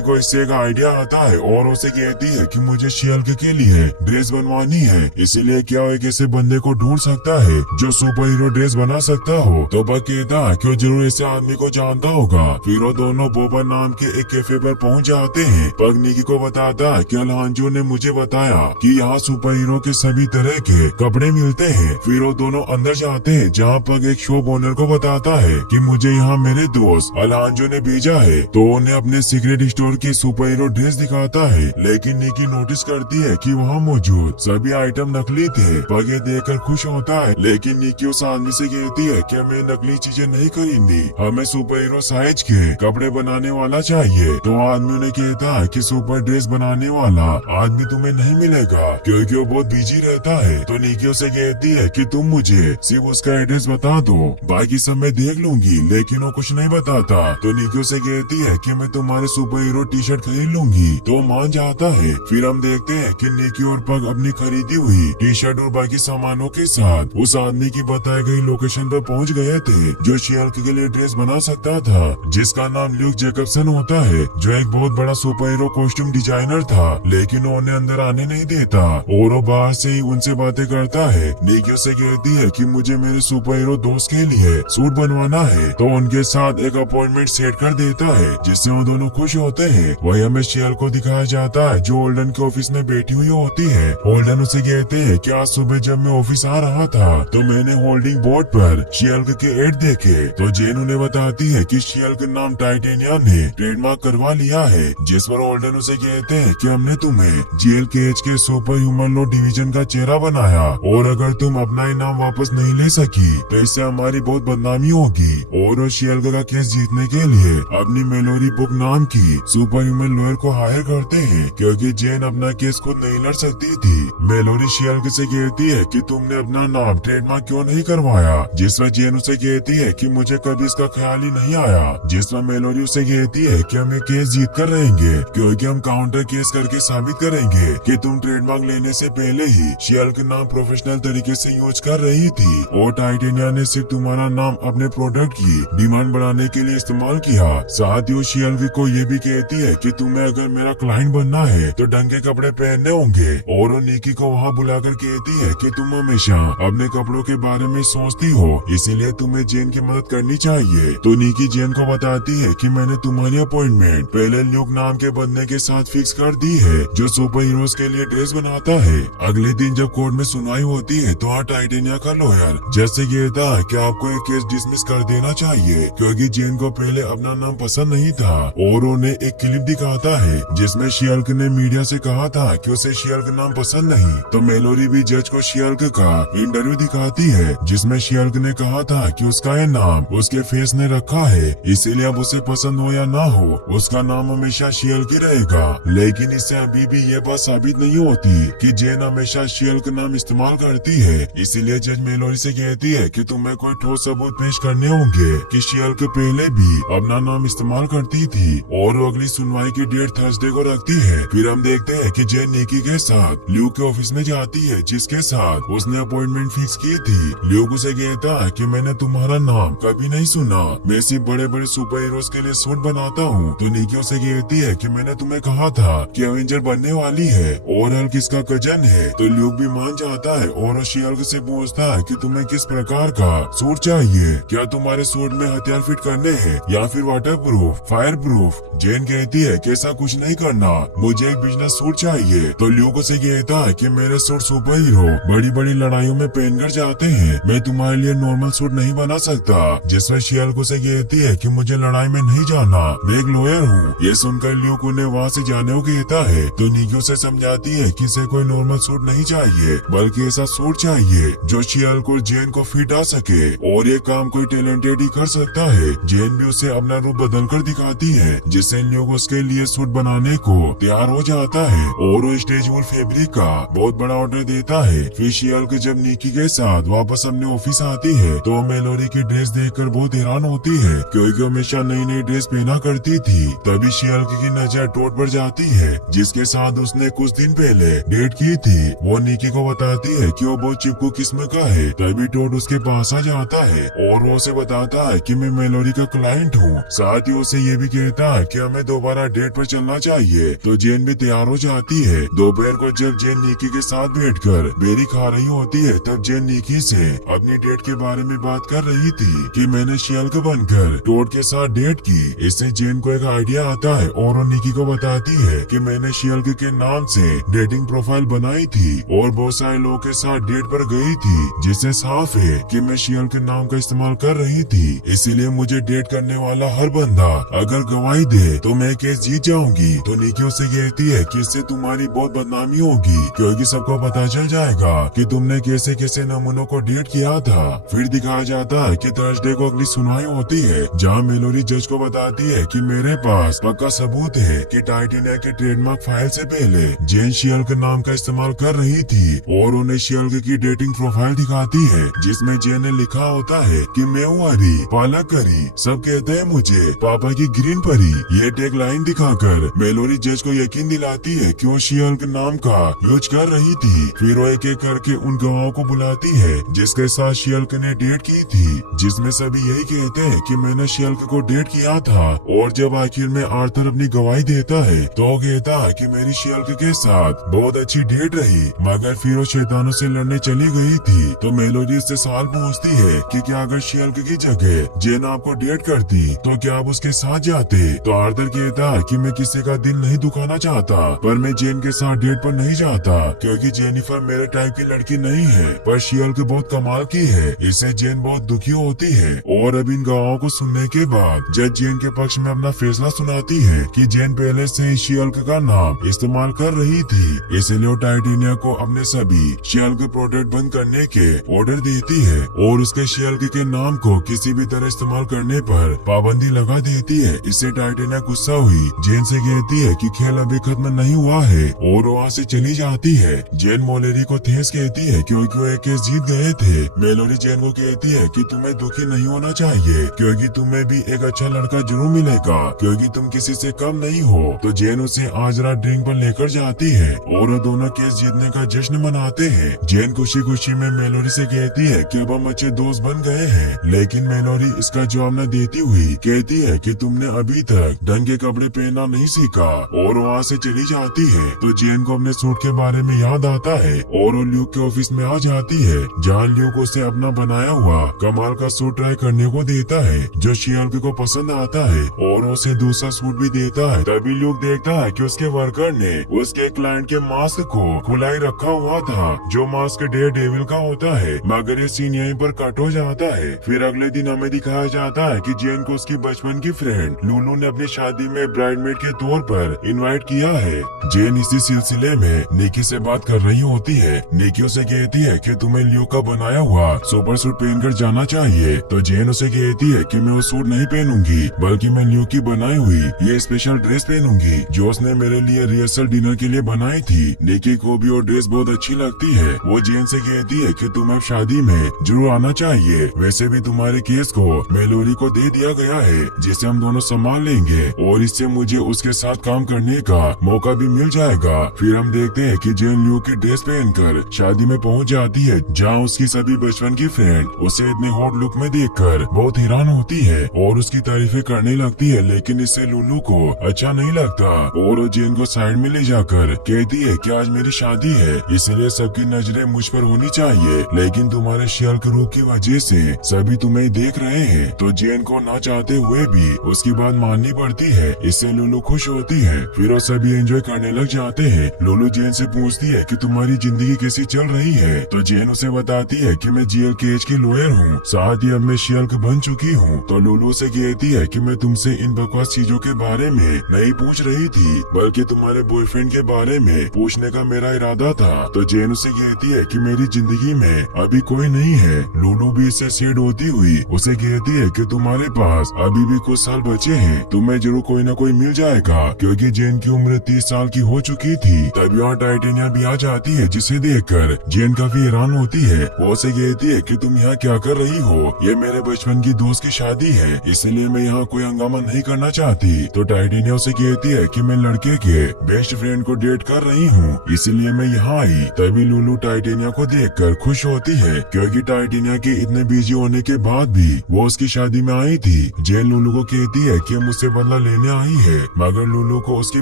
को इससे एक आइडिया आता है और उसे कहती है कि मुझे शियल्क के लिए ड्रेस बनवानी है, इसीलिए क्या वो एक ऐसे बंदे को ढूंढ सकता है जो सुपर हीरो ड्रेस बना सकता हो। तो पग कहता है कि वो जरूर ऐसे आदमी को जानता होगा। फिर वो दोनों बोबा नाम के एक कैफे पर पहुंच जाते हैं। पग निकी को बताता है कि अल्हांजो ने मुझे बताया कि यहाँ सुपर हीरो के सभी तरह के कपड़े मिलते हैं। फिर वो दोनों अंदर जाते हैं, जहाँ पग एक शॉप ओनर को बताता है कि मुझे यहाँ मेरे दोस्त अल्हांजो ने भेजा है। तो उन्हें अपने सीक्रेट स्टोर की सुपर हीरो ड्रेस दिखाता है, लेकिन निकी नोटिस करती है कि वहाँ मौजूद सभी आइटम नकली थे। पग ये देखकर खुश होता है, लेकिन निकी उस आदमी से कहती है कि हमें नकली चीजें नहीं खरीदनी, हमें सुपर हीरो साइज के कपड़े बनाने वाला चाहिए। तो आदमी उन्हें कहता है कि सुपर ड्रेस बनाने वाला आदमी तुम्हें नहीं मिलेगा क्योंकि वो बहुत बिजी रहता है। तो निकी उसे कहती है कि तुम मुझे सिर्फ उसका एड्रेस बता दो, बाकी सब मैं देख लूंगी, लेकिन वो कुछ नहीं बताता। तो निकी उसे कहती है कि मैं तुम्हारे सुपर हीरो टी शर्ट खरीद लूंगी, तो मान जाता है। फिर हम देखते हैं कि निकी और पग अपनी खरीदी हुई टी शर्ट और बाकी सामानों के साथ उस आदमी की बताई गई लोकेशन पर पहुंच गए थे जो शियल्क के लिए ड्रेस बना सकता था, जिसका नाम ल्यूक जैकबसन होता है, जो एक बहुत बड़ा सुपर हीरो कॉस्ट्यूम डिजाइनर था। लेकिन वो उन्हें अंदर आने नहीं देता और वो बाहर से ही उनसे बातें करता है। निकी उसे कहती है कि मुझे मेरे सुपर हीरो दोस्त के लिए सूट बनवाना है, तो उनके साथ एक अपॉइंटमेंट सेट कर देता है, जिससे वो दोनों खुश होते हैं। वही हमें शियल्क को दिखाया जाता है जो होल्डन के ऑफिस में बैठी हुई होती है। होल्डन उसे कहते हैं कि आज सुबह जब मैं ऑफिस आ रहा था तो मैंने होल्डिंग बोर्ड पर शियल्क के एड देखे। तो जेन उन्हें बताती है कि शियल्क नाम टाइटेनिया ने ट्रेडमार्क करवा लिया है, जिस पर होल्डन उसे कहते हैं कि हमने तुम्हें GLKH के सुपर ह्यूमन लो डिवीजन का चेहरा बनाया, और अगर तुम अपना इनाम वापस नहीं ले सकी तो इससे हमारी बहुत बदनामी होगी। और वो शियल्क का केस जीतने के लिए अपनी मेलोरी बुक नाम की सुपर ह्यूमन लॉयर को हायर करते हैं, क्योंकि जेन अपना केस खुद नहीं लड़ सकती थी। मेलोरी शियल्क से कहती है कि तुमने अपना नाम ट्रेडमार्क क्यों नहीं करवाया, जिस पर जेन उसे कहती है कि मुझे कभी इसका ख्याल ही नहीं आया। जिस पर मेलोरी उसे कहती है कि हमें केस जीत कर रहेंगे, क्योंकि हम काउंटर केस करके साबित करेंगे कि तुम ट्रेडमार्क लेने से पहले ही शियल्क नाम प्रोफेशनल तरीके से यूज कर रही थी, और टाइटेनिया ने सिर्फ तुम्हारा नाम अपने प्रोडक्ट की डिमांड बढ़ाने के लिए इस्तेमाल किया। साथ ही शियल्क को ये भी कहती है कि तुम्हें अगर मेरा क्लाइंट बनना है तो ढंग के कपड़े पहनने होंगे, और वो निकी को वहाँ बुलाकर कहती है कि तुम हमेशा अपने कपड़ों के बारे में सोचती हो, इसीलिए तुम्हें जेन की मदद करनी चाहिए। तो निकी जेन को बताती है कि मैंने तुम्हारी अपॉइंटमेंट पहले ल्यूक नाम के बंदे के साथ फिक्स कर दी है जो सुपर हीरोज के लिए ड्रेस बनाता है। अगले दिन जब कोर्ट में सुनवाई होती है तो वहाँ टाइटेनिया का लॉयर जैसे कहता है कि आपको एक केस डिसमिस कर देना चाहिए, क्योंकि जेन को पहले अपना नाम पसंद नहीं था। और उन्हें एक क्लिप दिखाता है जिसमें शियल्क ने मीडिया से कहा था कि उसे शियल्क नाम पसंद नहीं। तो मेलोरी भी जज को शियल्क का इंटरव्यू दिखाती है, जिसमें शियल्क ने कहा था कि उसका ये नाम उसके फेस ने रखा है, इसीलिए अब उसे पसंद हो या ना हो उसका नाम हमेशा शियल्क ही रहेगा। लेकिन इससे अभी भी ये बात साबित नहीं होती कि जेन हमेशा शियल्क नाम इस्तेमाल करती है, इसीलिए जज मेलोरी से कहती है कि तुम्हें कोई ठोस सबूत पेश करने होंगे कि शियल्क पहले भी अपना नाम इस्तेमाल करती थी। और वो अगली सुनवाई की डेट थर्सडे को रखती है। फिर हम देखते हैं कि जेन निकी के साथ ल्यूक के ऑफिस में जाती है, जिसके साथ उसने अपॉइंटमेंट फिक्स की थी। ल्यूक उसे कहता है कि मैंने तुम्हारा नाम कभी नहीं सुना, मैं सिर्फ बड़े बड़े सुपर हीरोज के लिए सूट बनाता हूँ। तो निकी उसे कहती है कि मैंने तुम्हें कहा था कि एवेंजर बनने वाली है और हल्क इसका कजन है। तो ल्यूक भी मान जाता है और शियल्क से पूछता है कि तुम्हें किस प्रकार का सूट चाहिए, क्या तुम्हारे सूट में हथियार फिट करने हैं या फिर वाटर प्रूफ, फायर प्रूफ। जेन कहती है कि ऐसा कुछ नहीं करना, मुझे एक बिजनेस सूट चाहिए। तो ल्यूक उसे कहता है कि मेरे सूट सुपर हीरो बड़ी बड़ी लड़ाइयों में पहनकर जाते हैं, मैं तुम्हारे लिए नॉर्मल सूट नहीं बना सकता। जिसमें शियल्क उसे कहती है कि मुझे लड़ाई में नहीं जाना, मैं एक लॉयर हूँ। ये सुनकर ल्यूक उन्हें वहाँ से जाने को कहता है। तो निकी उसे समझाती है कि इसे कोई नॉर्मल सूट नहीं चाहिए, बल्कि ऐसा सूट चाहिए जो शियल्क और जेन को फिट आ सके, और ये काम कोई टैलेंटेड ही कर सकता है। जेन भी उसे अपना रूप बदल कर दिखाती है, जिससे ल्यूक उसके लिए सूट बनाने को तैयार हो जाता है और वो स्ट्रेचेबल फैब्रिक का का बहुत बड़ा ऑर्डर देता है। फिर शी-हल्क जब निकी के साथ वापस अपने ऑफिस आती है तो मेलोरी की ड्रेस देखकर बहुत हैरान होती है क्योंकि हमेशा नई नई ड्रेस पहना करती थी। तभी शी-हल्क की नजर टोड पर जाती है जिसके साथ उसने कुछ दिन पहले डेट की थी। वो निकी को बताती है कि वो बहुत चिपकू किस्म का है। तभी टोड उसके पास आ जाता है और वो उसे बताता है कि मैं मेलोरी का क्लाइंट हूँ। साथ ही उसे ये भी कहता है कि हमें दोबारा डेट पर चलना चाहिए। तो जेन भी तैयार हो जाती है। दोपहर को जब जेन निकी के साथ बैठकर बेरी खा रही होती है तब जेन निकी से अपनी डेट के बारे में बात कर रही थी कि मैंने शी-हल्क बनकर टोड के साथ डेट की। इससे जेन को एक आइडिया आता है और वो निकी को बताती है कि मैंने शी-हल्क के नाम से डेटिंग प्रोफाइल बनाई थी और बहुत सारे लोगों के साथ डेट पर गई थी, जिससे साफ है कि मैं शी-हल्क के नाम का इस्तेमाल कर रही थी। इसीलिए मुझे डेट करने वाला हर बंदा अगर गवाही दे तो मैं केस जीत जाऊंगी। तो निकी उससे कहती है कि इससे तुम्हारी बहुत बदनामी होगी क्योंकि सबको पता चल जाएगा कि तुमने कैसे कैसे नमूनों को डेट किया था। फिर दिखाया जाता है कि थर्सडे को अगली सुनवाई होती है जहाँ मेलोरी जज को बताती है कि मेरे पास पक्का सबूत है कि टाइटेनिया के ट्रेडमार्क फाइल से पहले जेन शी-हल्क नाम का इस्तेमाल कर रही थी और उन्हें शी-हल्क की डेटिंग प्रोफाइल दिखाती है जिसमें जेन ने लिखा होता है कि मैं हूँ हरी पालक करी, सब कहते हैं मुझे पापा की ग्रीन परी। ये टैग लाइन दिखाकर मेलोरी जज को यकीन दिलाती है कि वो शी-हल्क नाम का यूज कर रही थी। फिर वो एक एक करके उन गवाहों को बुलाती है जिसके साथ शी-हल्क ने डेट की थी, जिसमें सभी यही कहते हैं कि मैंने शी-हल्क को डेट किया था। और जब आखिर में आर्थर अपनी गवाही देता है तो वो कहता है कि मेरी शी-हल्क के साथ बहुत अच्छी डेट रही, मगर फिर वो शैतानों से लड़ने चली गई थी। तो मेलोडी उससे सवाल पूछती है कि क्या अगर शी-हल्क की जगह जेन आपको डेट करती तो क्या आप उसके साथ जाते? तो आर्थर कहता है कि मैं किसी का दिल नहीं दुखाना चाहता, पर मैं जेन के साथ डेट पर नहीं जाता क्योंकि जेनिफर मेरे टाइप की लड़की नहीं है। पर शी-हल्क बहुत कमाल की है, इससे जेन बहुत दुखी होती है। और अब इन गवाहों को सुनने के बाद जज जेन के पक्ष में अपना फैसला सुनाती है कि जेन पहले से ही शी-हल्क का नाम इस्तेमाल कर रही थी, इसलिए वो टाइटेनिया को अपने सभी शी-हल्क प्रोडक्ट बंद करने के ऑर्डर देती है और उसके शी-हल्क के नाम को किसी भी तरह इस्तेमाल करने पर पाबंदी लगा देती है। इससे टाइटेनिया गुस्सा हुई जेन से कहती है कि खेल अभी खत्म नहीं हुआ है और वो वहाँ से चली जाती है। जेन मोलेरी को थैंक्स कहती है क्योंकि वो एक केस जीत गए थे। मेलोरी जेन को कहती है कि तुम्हें दुखी नहीं होना चाहिए क्योंकि तुम्हें भी एक अच्छा लड़का जरूर मिलेगा क्योंकि तुम किसी से कम नहीं हो। तो जेन उसे आज रात ड्रिंक पर लेकर जाती है और वो दोनों केस जीतने का जश्न मनाते हैं। जेन खुशी खुशी में मेलोरी से कहती है कि अब हम अच्छे दोस्त बन गए हैं, लेकिन मेलोरी इसका जवाब न देती हुई कहती है कि तुमने अभी तक ढंग के कपड़े पहनना नहीं सीखा और वहाँ से चली जाती है। तो जेन को अपने सूट के बारे में याद आता है और वो ल्यूक के ऑफिस में आ जाती है जहाँ ल्यूक उसे अपना बनाया हुआ कमाल का सूट ट्राई करने को देता है जो शी-हल्क को पसंद आता है और उसे दूसरा सूट भी देता है। तभी ल्यूक देखता है कि उसके वर्कर ने उसके क्लाइंट के मास्क को खुला ही रखा हुआ था जो मास्क डेयर डेविल का होता है, मगर ये सीन यहीं पर कट हो जाता है। फिर अगले दिन हमें दिखाया जाता है कि जेन को उसकी बचपन की फ्रेंड लूलू ने अपनी शादी में ब्राइडमेड के तौर पर इनवाइट किया है। जेन इसी सिलसिले में निकी से बात कर रही होती है। निकी उसे कहती है कि तुम्हें ल्यूक का बनाया हुआ सुपर सूट पहनकर जाना चाहिए। तो जेन उसे कहती है कि मैं वो सूट नहीं पहनूंगी बल्कि मैं ल्यूक की बनाई हुई ये स्पेशल ड्रेस पहनूंगी जो उसने मेरे लिए रिहर्सल डिनर के लिए बनाई थी। निकी को भी वो ड्रेस बहुत अच्छी लगती है। वो जेन से कहती है कि तुम्हें शादी में जरूर आना चाहिए, वैसे भी तुम्हारे केस को मेलोरी को दे दिया गया है जिसे हम दोनों संभाल लेंगे और इससे मुझे उसके साथ काम करने का मौका भी मिल जाएगा। फिर हम देखते हैं कि जेन ल्यूक की ड्रेस पहनकर शादी में पहुंच जाती है जहां उसकी सभी बचपन की फ्रेंड उसे इतने हॉट लुक में देखकर बहुत हैरान होती है और उसकी तारीफें करने लगती है, लेकिन इससे लुलू को अच्छा नहीं लगता और वो जेन को साइड में ले जाकर कहती है कि आज मेरी शादी है इसलिए सबकी नजरें मुझ पर होनी चाहिए, लेकिन तुम्हारे शी-हल्क रूप की वजह से सभी तुम्हें देख रहे हैं। तो जेन को ना चाहते हुए भी उसकी बात माननी पड़ती है, इससे लुलू खुश होती है। फिर वो सभी एंजॉय करने लग जाते हैं। लुलू जेन से पूछती है कि तुम्हारी जिंदगी कैसी चल रही है? तो जेन उसे बताती है कि मैं GLKH की लॉयर हूँ, साथ ही अब मैं शी-हल्क बन चुकी हूँ। तो लुलू से कहती है कि मैं तुमसे इन बकवास चीजों के बारे में नहीं पूछ रही थी बल्कि तुम्हारे बॉयफ्रेंड के बारे में पूछने का मेरा इरादा था। तो जेन उसे कहती है कि मेरी जिंदगी में अभी कोई नहीं है। लुलू भी इससे सैड होती हुई उसे कहती है कि तुम्हारे पास अभी भी कुछ साल बचे हैं, तुम्हें जरूर कोई न कोई मिल जाएगा क्योंकि जेन की उम्र 30 साल की हो चुकी थी। तभी वहाँ टाइटेनिया भी आ जाती है, जिसे देखकर जेन काफी हैरान होती है। वो उसे कहती है कि तुम यहाँ क्या कर रही हो, ये मेरे बचपन की दोस्त की शादी है, इसलिए मैं यहाँ कोई हंगामा नहीं करना चाहती। तो टाइटेनिया उसे कहती है कि मैं लड़के के बेस्ट फ्रेंड को डेट कर रही हूँ, इसलिए मैं यहाँ आई। तभी लुलू टाइटेनिया को देखकर खुश होती है, क्योंकि टाइटेनिया के इतने बिजी होने के बाद भी वो उसकी शादी में आई थी। जेन लुलू को कहती है कि मुझसे बदला लेने आई है, मगर लुलू को उसकी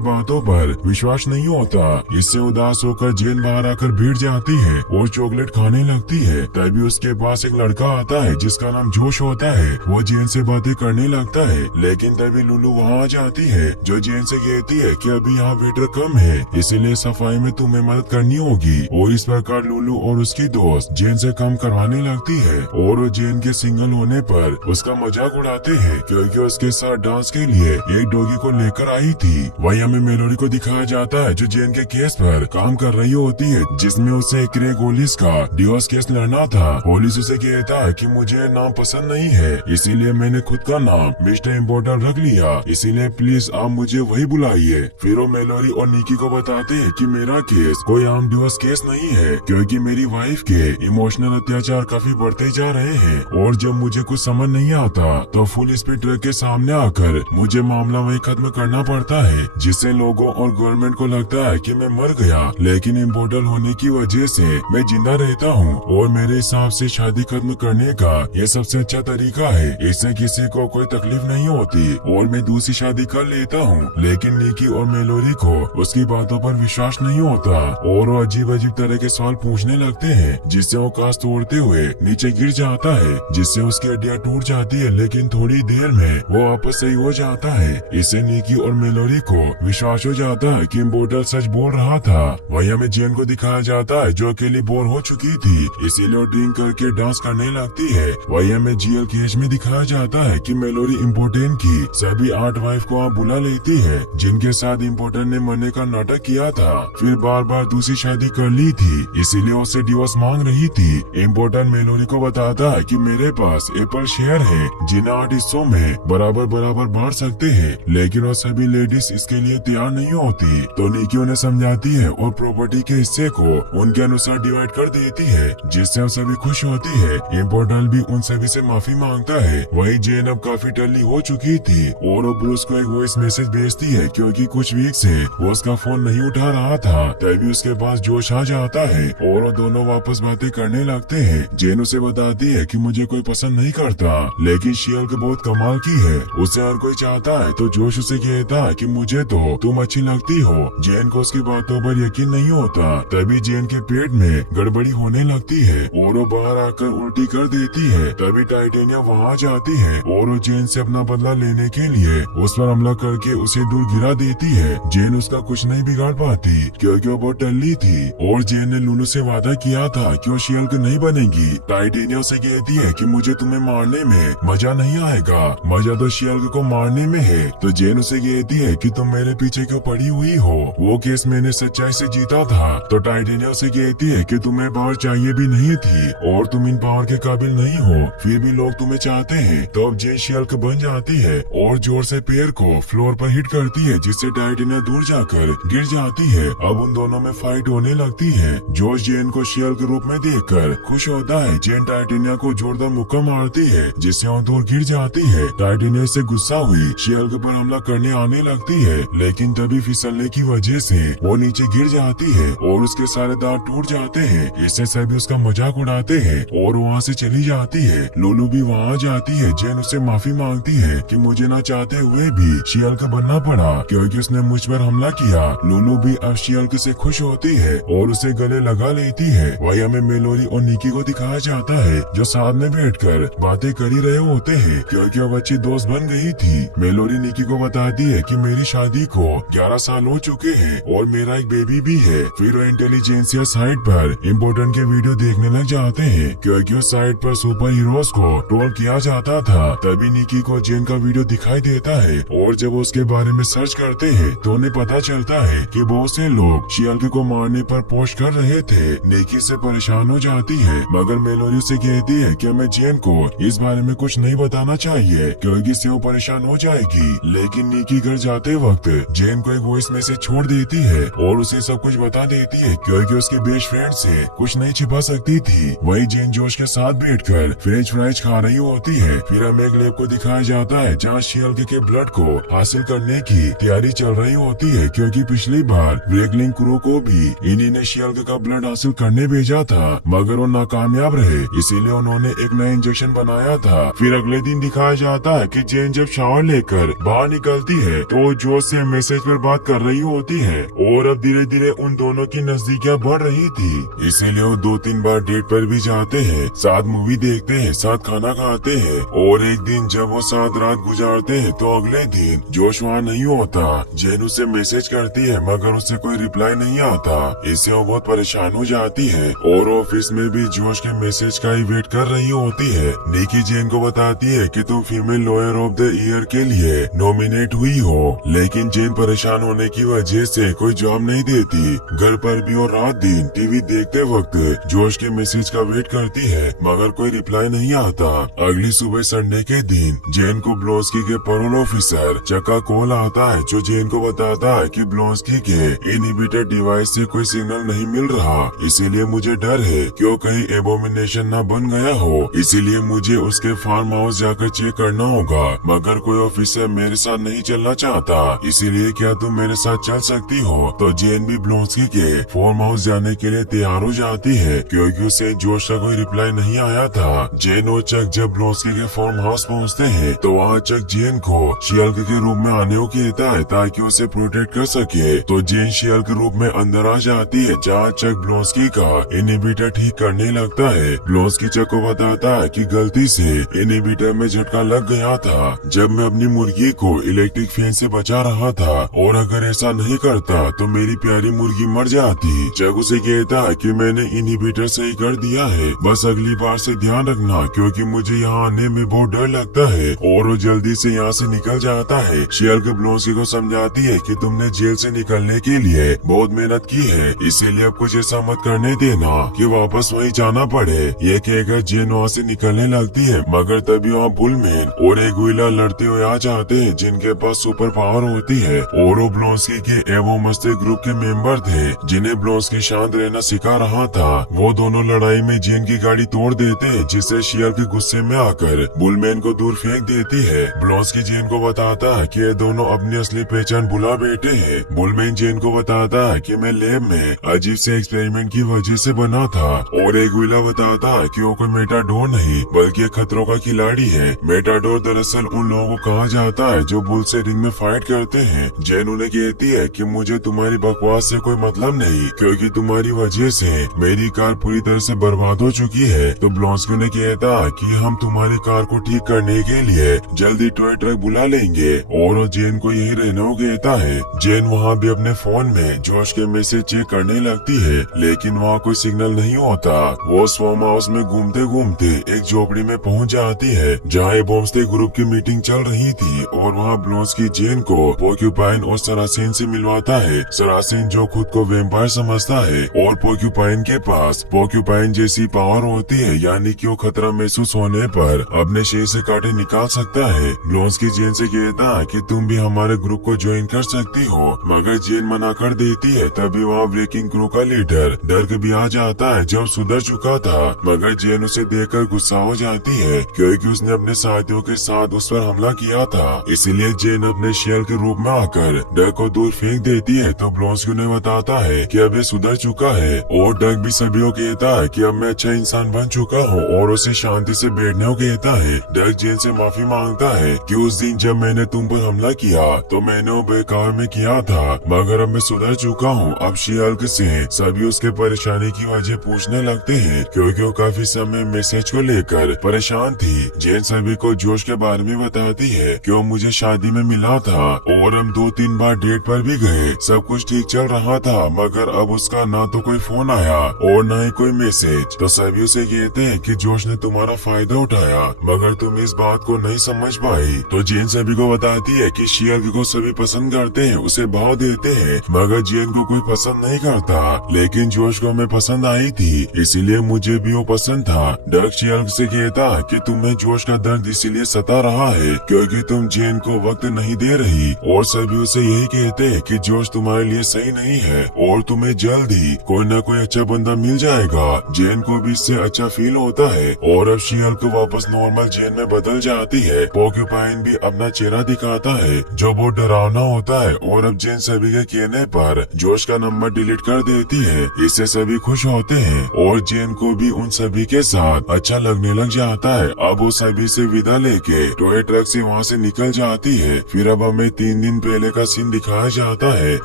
बातों पर विश्वास नहीं होता। इससे उदास होकर जेन बाहर आकर बैठ जाती है और चॉकलेट खाने लगती है। तभी उसके पास एक लड़का आता है जिसका नाम जोश होता है। वो जेन से बातें करने लगता है, लेकिन तभी लुलू वहाँ आ जाती है, जो जेन से कहती है कि अभी यहाँ वेटर कम है, इसीलिए सफाई में तुम्हें मदद करनी होगी। और इस प्रकार लुलू और उसकी दोस्त जेन से काम करवाने लगती है और वो जेन के सिंगल होने पर उसका मजाक उड़ाते हैं, क्योंकि उसके साथ डांस के लिए एक डॉगी को लेकर आई थी। वहीं हमें मेलोडी को दिखाया जाता है, जो जेन के केस पर काम कर रही होती है, जिसमें उसे क्रेग होलिस का डिवोर्स केस लड़ना था। होलिस उसे कहता है कि मुझे नाम पसंद नहीं है, इसीलिए मैंने खुद का नाम मिस्टर इम्पोर्टेंट रख लिया, इसीलिए प्लीज आप मुझे वही बुलाइए। फिर वो मेलोडी और निकी को बताते हैं कि मेरा केस कोई आम डिवोर्स केस नहीं है, क्योंकि मेरी वाइफ के इमोशनल अत्याचार काफी बढ़ते जा रहे हैं, और जब मुझे कुछ समझ नहीं आता तो फुल स्पीड ट्रक के सामने आकर मुझे मामला वही खत्म करना पड़ता है, जिससे लोगों और गवर्नमेंट को लगता है कि मैं मर गया, लेकिन इम्पोर्टेंट होने की वजह से मैं जिंदा रहता हूँ। और मेरे हिसाब से शादी खत्म करने का ये सबसे अच्छा तरीका है, इससे किसी को कोई तकलीफ नहीं होती और मैं दूसरी शादी कर लेता हूँ। लेकिन निकी और मेलोडी को उसकी बातों पर विश्वास नहीं होता और वो अजीब अजीब तरह के सवाल पूछने लगते हैं, जिससे वो कांच तोड़ते हुए नीचे गिर जाता है, जिससे उसकी हड्डियां टूट जाती है, लेकिन थोड़ी देर में वो वापस सही हो जाता है। इससे निकी और मेलोडी को विश्वास हो जाता है कि इम्पोर्टर सच बोल रहा था। वहीं हमें जेन को दिखाया जाता है, जो अकेली बोर हो चुकी थी, इसीलिए वो ड्रिंक करके डांस करने लगती है। वहीं हमें जीएल केस में दिखाया जाता है कि मेलोडी इम्पोर्टेंट की सभी 8 वाइफ को वहाँ बुला लेती है, जिनके साथ इम्पोर्टेंट ने मरने का नाटक किया था, फिर बार बार दूसरी शादी कर ली थी, इसीलिए उससे डिवोर्स मांग रही थी। इम्पोर्टेंट मेलोडी को बताता है कि मेरे पास एप्पल शेयर है, जिन्हें 8 हिस्सों में बराबर बराबर बांट सकते हैं, लेकिन वो सभी लेडीज इसके लिए तैयार नहीं होती। तो निकी उन्हें समझाती है और प्रॉपर्टी के हिस्से को उनके अनुसार डिवाइड कर देती है, जिससे वो सभी खुश होती है। इम्पोर्टेंट भी उन सभी से माफी मांगता है। वही जेन अब काफी टल्ली हो चुकी थी और वो ब्रूस को एक वॉइस मैसेज भेजती है, क्योंकि कुछ वीक से वो उसका फोन नहीं उठा रहा था। तभी उसके पास जोश आ जाता है और वो दोनों वापस बातें करने लगते हैं। जेन उसे बताती है कि मुझे कोई पसंद नहीं करता, लेकिन शियल्क बहुत कमाल की है, उसे हर कोई चाहता है। तो जोश उसे कहता है कि मुझे तो तुम अच्छी लगती हो। जेन को उसकी बातों पर यकीन नहीं होता। तभी जेन के पेट में गड़बड़ी होने लगती है और वो बाहर आकर उल्टी कर देती है। तभी टाइटेनिया वहाँ जाती है और वो जेन से अपना बदला लेने के लिए उस पर हमला करके उसे दूर गिरा देती है। जेन उसका कुछ नहीं बिगाड़ पाती, क्योंकि वो बहुत टल्ली थी और जेन ने लुलू से वादा किया था कि वो शियल्क नहीं बनेगी। टाइटेनिया उसे कहती है कि मुझे तुम्हें मारने में मजा नहीं आएगा, मजा तो शियल्क को मारने में है। तो जेन उसे कहती है कि तुम मेरे पीछे क्यों पड़ी हुई हो, वो केस मैंने सच्चाई से जीता था। तो टाइटेनिया उसे कहती है कि तुम्हें पावर चाहिए भी नहीं थी और तुम इन पावर के काबिल नहीं हो, फिर भी लोग तुम्हें चाहते हैं। तो अब जेन शियल्क बन जाती है और जोर से पैर को फ्लोर पर हिट करती है, जिससे टाइटेनिया दूर जाकर गिर जाती है। अब उन दोनों में फाइट होने लगती है। जोश जेन को शियल्क रूप में देखकर खुश होता है। जेन टाइटेनिया को जोरदार मुक्का मारती है, जिससे वो दूर गिर जाती है। टाइटेनिया से गुस्सा हुई शियल्क पर हमला करने आने लगती है, लेकिन तभी फिसलने की वजह से वो नीचे गिर जाती है और उसके सारे दांत टूट जाते हैं। इससे सभी उसका मजाक उड़ाते हैं और वहाँ से चली जाती है। लुलू भी वहाँ जाती है। जेन उससे माफी मांगती है कि मुझे ना चाहते हुए भी शियल्क बनना पड़ा, क्योंकि उसने मुझ पर हमला किया। लुलू भी अब शियल्क से खुश होती है और उसे गले लगा लेती है। वही हमें मेलोडी और निकी को दिखाया जाता है, जो साथ में बैठकर बातें कर ही रहे होते हैं, क्योंकि अब अच्छी दोस्त बन गई थी। मेलोडी निकी को बताती है कि मेरी शादी को 11 साल हो चुके हैं और मेरा एक बेबी भी है। फिर वो इंटेलिजेंसिया साइट पर इम्पोर्टेंट के वीडियो देखने लग जाते हैं, क्योंकि उस साइट पर सुपर हीरोज को ट्रोल किया जाता था। तभी निकी को जेन का वीडियो दिखाई देता है और जब उसके बारे में सर्च करते हैं तो उन्हें पता चलता है कि बहुत से लोग शियल्क को मारने पर पोस्ट कर रहे थे। निकी से परेशान हो जाती है, मगर मेलोडी से कहती है कि हमें जेन को इस बारे में कुछ नहीं बताना चाहिए, क्योंकि इससे वो परेशान हो जाएगी। लेकिन निकी घर जाते वक्त जेन को एक वॉइस मैसेज छोड़ देती है और उसे उसे सब कुछ बता देती है क्योंकि उसके बेस्ट फ्रेंड से कुछ नहीं छिपा सकती थी। वही जेन जोश के साथ बैठकर फ्रेंच फ्राइज खा रही होती है। फिर हमें एक लैब को दिखाया जाता है जहाँ शील्ड के ब्लड को हासिल करने की तैयारी चल रही होती है क्योंकि पिछली बार ब्रेकलिंग क्रू को भी इन्हीं ने शील्ड का ब्लड हासिल करने भेजा था मगर वो नाकामयाब रहे, इसीलिए उन्होंने एक नया इंजेक्शन बनाया था। फिर अगले दिन दिखाया जाता है कि जेन जब शावर लेकर बाहर निकलती है तो जोश से मैसेज पर बात कर रही होती है और अब धीरे धीरे उन दोनों की नजदीकियां बढ़ रही थी। इसीलिए वो 2-3 बार डेट पर भी जाते हैं, साथ मूवी देखते हैं, साथ खाना खाते हैं। और एक दिन जब वो साथ रात गुजारते हैं तो अगले दिन जोश वहाँ नहीं होता। जेन उसे मैसेज करती है मगर उससे कोई रिप्लाई नहीं आता। इससे वो बहुत परेशान हो जाती है और ऑफिस में भी जोश के मैसेज का ही वेट कर रही होती है। निकी जेन को बताती है कि तुम female lawyer of the year के लिए नॉमिनेट हुई हो, लेकिन जेन परेशान होने की वजह से कोई जवाब नहीं देती। घर पर भी और रात दिन टीवी देखते वक्त जोश के मैसेज का वेट करती है मगर कोई रिप्लाई नहीं आता। अगली सुबह संडे के दिन जेन को ब्लोस्की के पैरोल ऑफिसर चक का कॉल आता है जो जेन को बताता है कि ब्लोस्की के इनहिबिटर डिवाइस से कोई सिग्नल नहीं मिल रहा, इसीलिए मुझे डर है कि वो कहीं एबोमिनेशन न बन गया हो, इसीलिए मुझे उसके फार्म हाउस जाकर चेक करना होगा। मगर कोई ऑफिसर मेरे साथ नहीं चलना चाहता, इसीलिए क्या तुम मेरे साथ चल सकती हो? तो जेन भी ब्लोस्की के फार्म हाउस जाने के लिए तैयार हो जाती है क्योंकि उसे जोश का कोई रिप्लाई नहीं आया था। जेन और चक जब ब्लोस्की के फार्म हाउस पहुँचते हैं तो वहाँ चक जेन को शियल्क के रूप में आने को कहता है ताकि उसे प्रोटेक्ट कर सके। तो जेन शियल्क के रूप में अंदर आ जाती है जहाँ चक ब्लोस्की का इनहिबिटर ठीक करने लगता है। ब्लोस्की चक को बताता है कि गलती से इनहिबिटर में झटका लग गया था जब मैं अपनी मुर्गी को इलेक्ट्रिक फैन से बचा रहा था और अगर ऐसा नहीं करता तो मेरी प्यारी मुर्गी मर जाती। चक उसे कहता है कि मैंने इनहिबिटर सही कर दिया है, बस अगली बार से ध्यान रखना क्योंकि मुझे यहाँ आने में बहुत डर लगता है। और वो जल्दी से यहाँ से निकल जाता है। शियल्क ब्लोस्की को समझाती है कि तुमने जेल से निकलने के लिए बहुत मेहनत की है, इसीलिए अब कुछ ऐसा मत करने देना कि वापस वही जाना पड़े। ये कहकर जेन वहाँ से निकलने लगती है मगर तभी वहाँ बुलमैन और एक गुइला लड़ते हुए आ जाते हैं जिनके पास सुपर पावर होती है और वो ब्लोस्की के एवो मस्ते ग्रुप के मेंबर थे जिन्हें ब्लोस्की शांत रहना सिखा रहा था। वो दोनों लड़ाई में जेन की गाड़ी तोड़ देते हैं जिससे शियल्क गुस्से में आकर बुलमैन को दूर फेंक देती है। ब्लोस्की जेन को बताता है कि ये दोनों अपनी असली पहचान भुला बैठे हैं। बुलमैन जेन को बताता है कि मैं लैब में अजीब से एक्सपेरिमेंट की वजह से बना था और एक विला बताता है कि वो कोई मेटाडोर नहीं बल्कि एक खतरों का खिलाड़ी है। मेटाडोर दरअसल उन लोगों को कहा जाता है जो बुल से रिंग में फाइट करते हैं। जेन उन्हें कहती है कि मुझे तुम्हारी बकवास से कोई मतलब नहीं क्योंकि तुम्हारी वजह से मेरी कार पूरी तरह से बर्बाद हो चुकी है। तो ब्लोस्की ने कहता है कि हम तुम्हारी कार को ठीक करने के लिए जल्दी टॉय ट्रक बुला लेंगे और वो जेन को यही रहने को कहता है। जेन वहाँ भी अपने फोन में जोश के मैसेज चेक करने लगती है लेकिन वहाँ कोई सिग्नल नहीं होता। वो फार्म हाउस में घूमते घूमते एक झोपड़ी में पहुँच जाती है जहाँ एबोम्स्टे ग्रुप की मीटिंग चल रही थी और वहाँ ब्लोस्की जेन को पोर्क्यूपाइन और सरासेन से मिलवाता है। सरासेन जो खुद को वेम्पायर समझता है और पोर्क्यूपाइन के पास पोर्क्यूपाइन जैसी पावर होती है, यानी कि वो खतरा महसूस होने पर अपने शरीर से कांटे निकाल सकता है। ब्लोस्की जेन से कहता है कि तुम भी हमारे ग्रुप को ज्वाइन कर सकती हो मगर जेन मना कर देती है। तभी वहाँ ब्रेकिंग क्रू का लीडर डर्क भी आ जाता है जो सुधर चुका था मगर जेन उसे देखकर गुस्सा हो जाती है क्योंकि उसने अपने साथियों के साथ उस पर हमला किया था। इसीलिए जेन अपने शेर के रूप में आकर डर्क को दूर फेंक देती है। तो ब्लोस्की उन्हें बताता है कि अब ये सुधर चुका है और डर्क भी सभी को कहता है कि अब मैं अच्छा इंसान बन चुका हूँ और उसे शांति से बैठने को कहता है। डर्क जेन से माफी मांगता है कि उस दिन जब मैंने तुम पर हमला किया तो मैंने वो बेकार में किया था मगर अब मैं सुधर चुका हूँ। अब शियल्क से सभी उसके परेशानी की वजह पूछने लगते हैं क्योंकि वो काफी समय मैसेज को लेकर परेशान थी। जेन सभी को जोश के बारे में बताती है कि वो मुझे शादी में मिला था और हम 2-3 बार डेट पर भी गए, सब कुछ ठीक चल रहा था मगर अब उसका ना तो कोई फोन आया और ना ही कोई मैसेज। तो सभी उसे कहते हैं कि जोश ने तुम्हारा फायदा उठाया मगर तुम इस बात को नहीं समझ पाई। तो जेन सभी को बताती है कि शियल्क को सभी पसंद करते हैं, उसे भाव देते हैं मगर जेन को कोई पसंद नहीं करता, लेकिन जोश को मैं पसंद आई थी इसीलिए मुझे भी वो पसंद था। डर्क शियल्क से कहता कि तुम्हें जोश का दर्द इसीलिए सता रहा है क्योंकि तुम जेन को वक्त नहीं दे रही और सभी उसे यही कहते हैं कि जोश तुम्हारे लिए सही सही नहीं है और तुम्हें जल्द ही कोई न कोई अच्छा बंदा मिल जाएगा। जेन को भी इससे अच्छा फील होता है और अब शी हल्क वापस नॉर्मल जेन में बदल जाती है। पोर्क्यूपाइन भी अपना चेहरा दिखाता है जो बहुत डरावना होता है और अब जेन सभी के कहने पर जोश का नंबर डिलीट कर देती है। इससे सभी खुश होते हैं और जेन को भी उन सभी के साथ अच्छा लगने लग जाता है। अब वो सभी से विदा लेके टॉय ट्रक से वहाँ से निकल जाती है। फिर अब हमें 3 दिन पहले का सीन दिखाया जाता है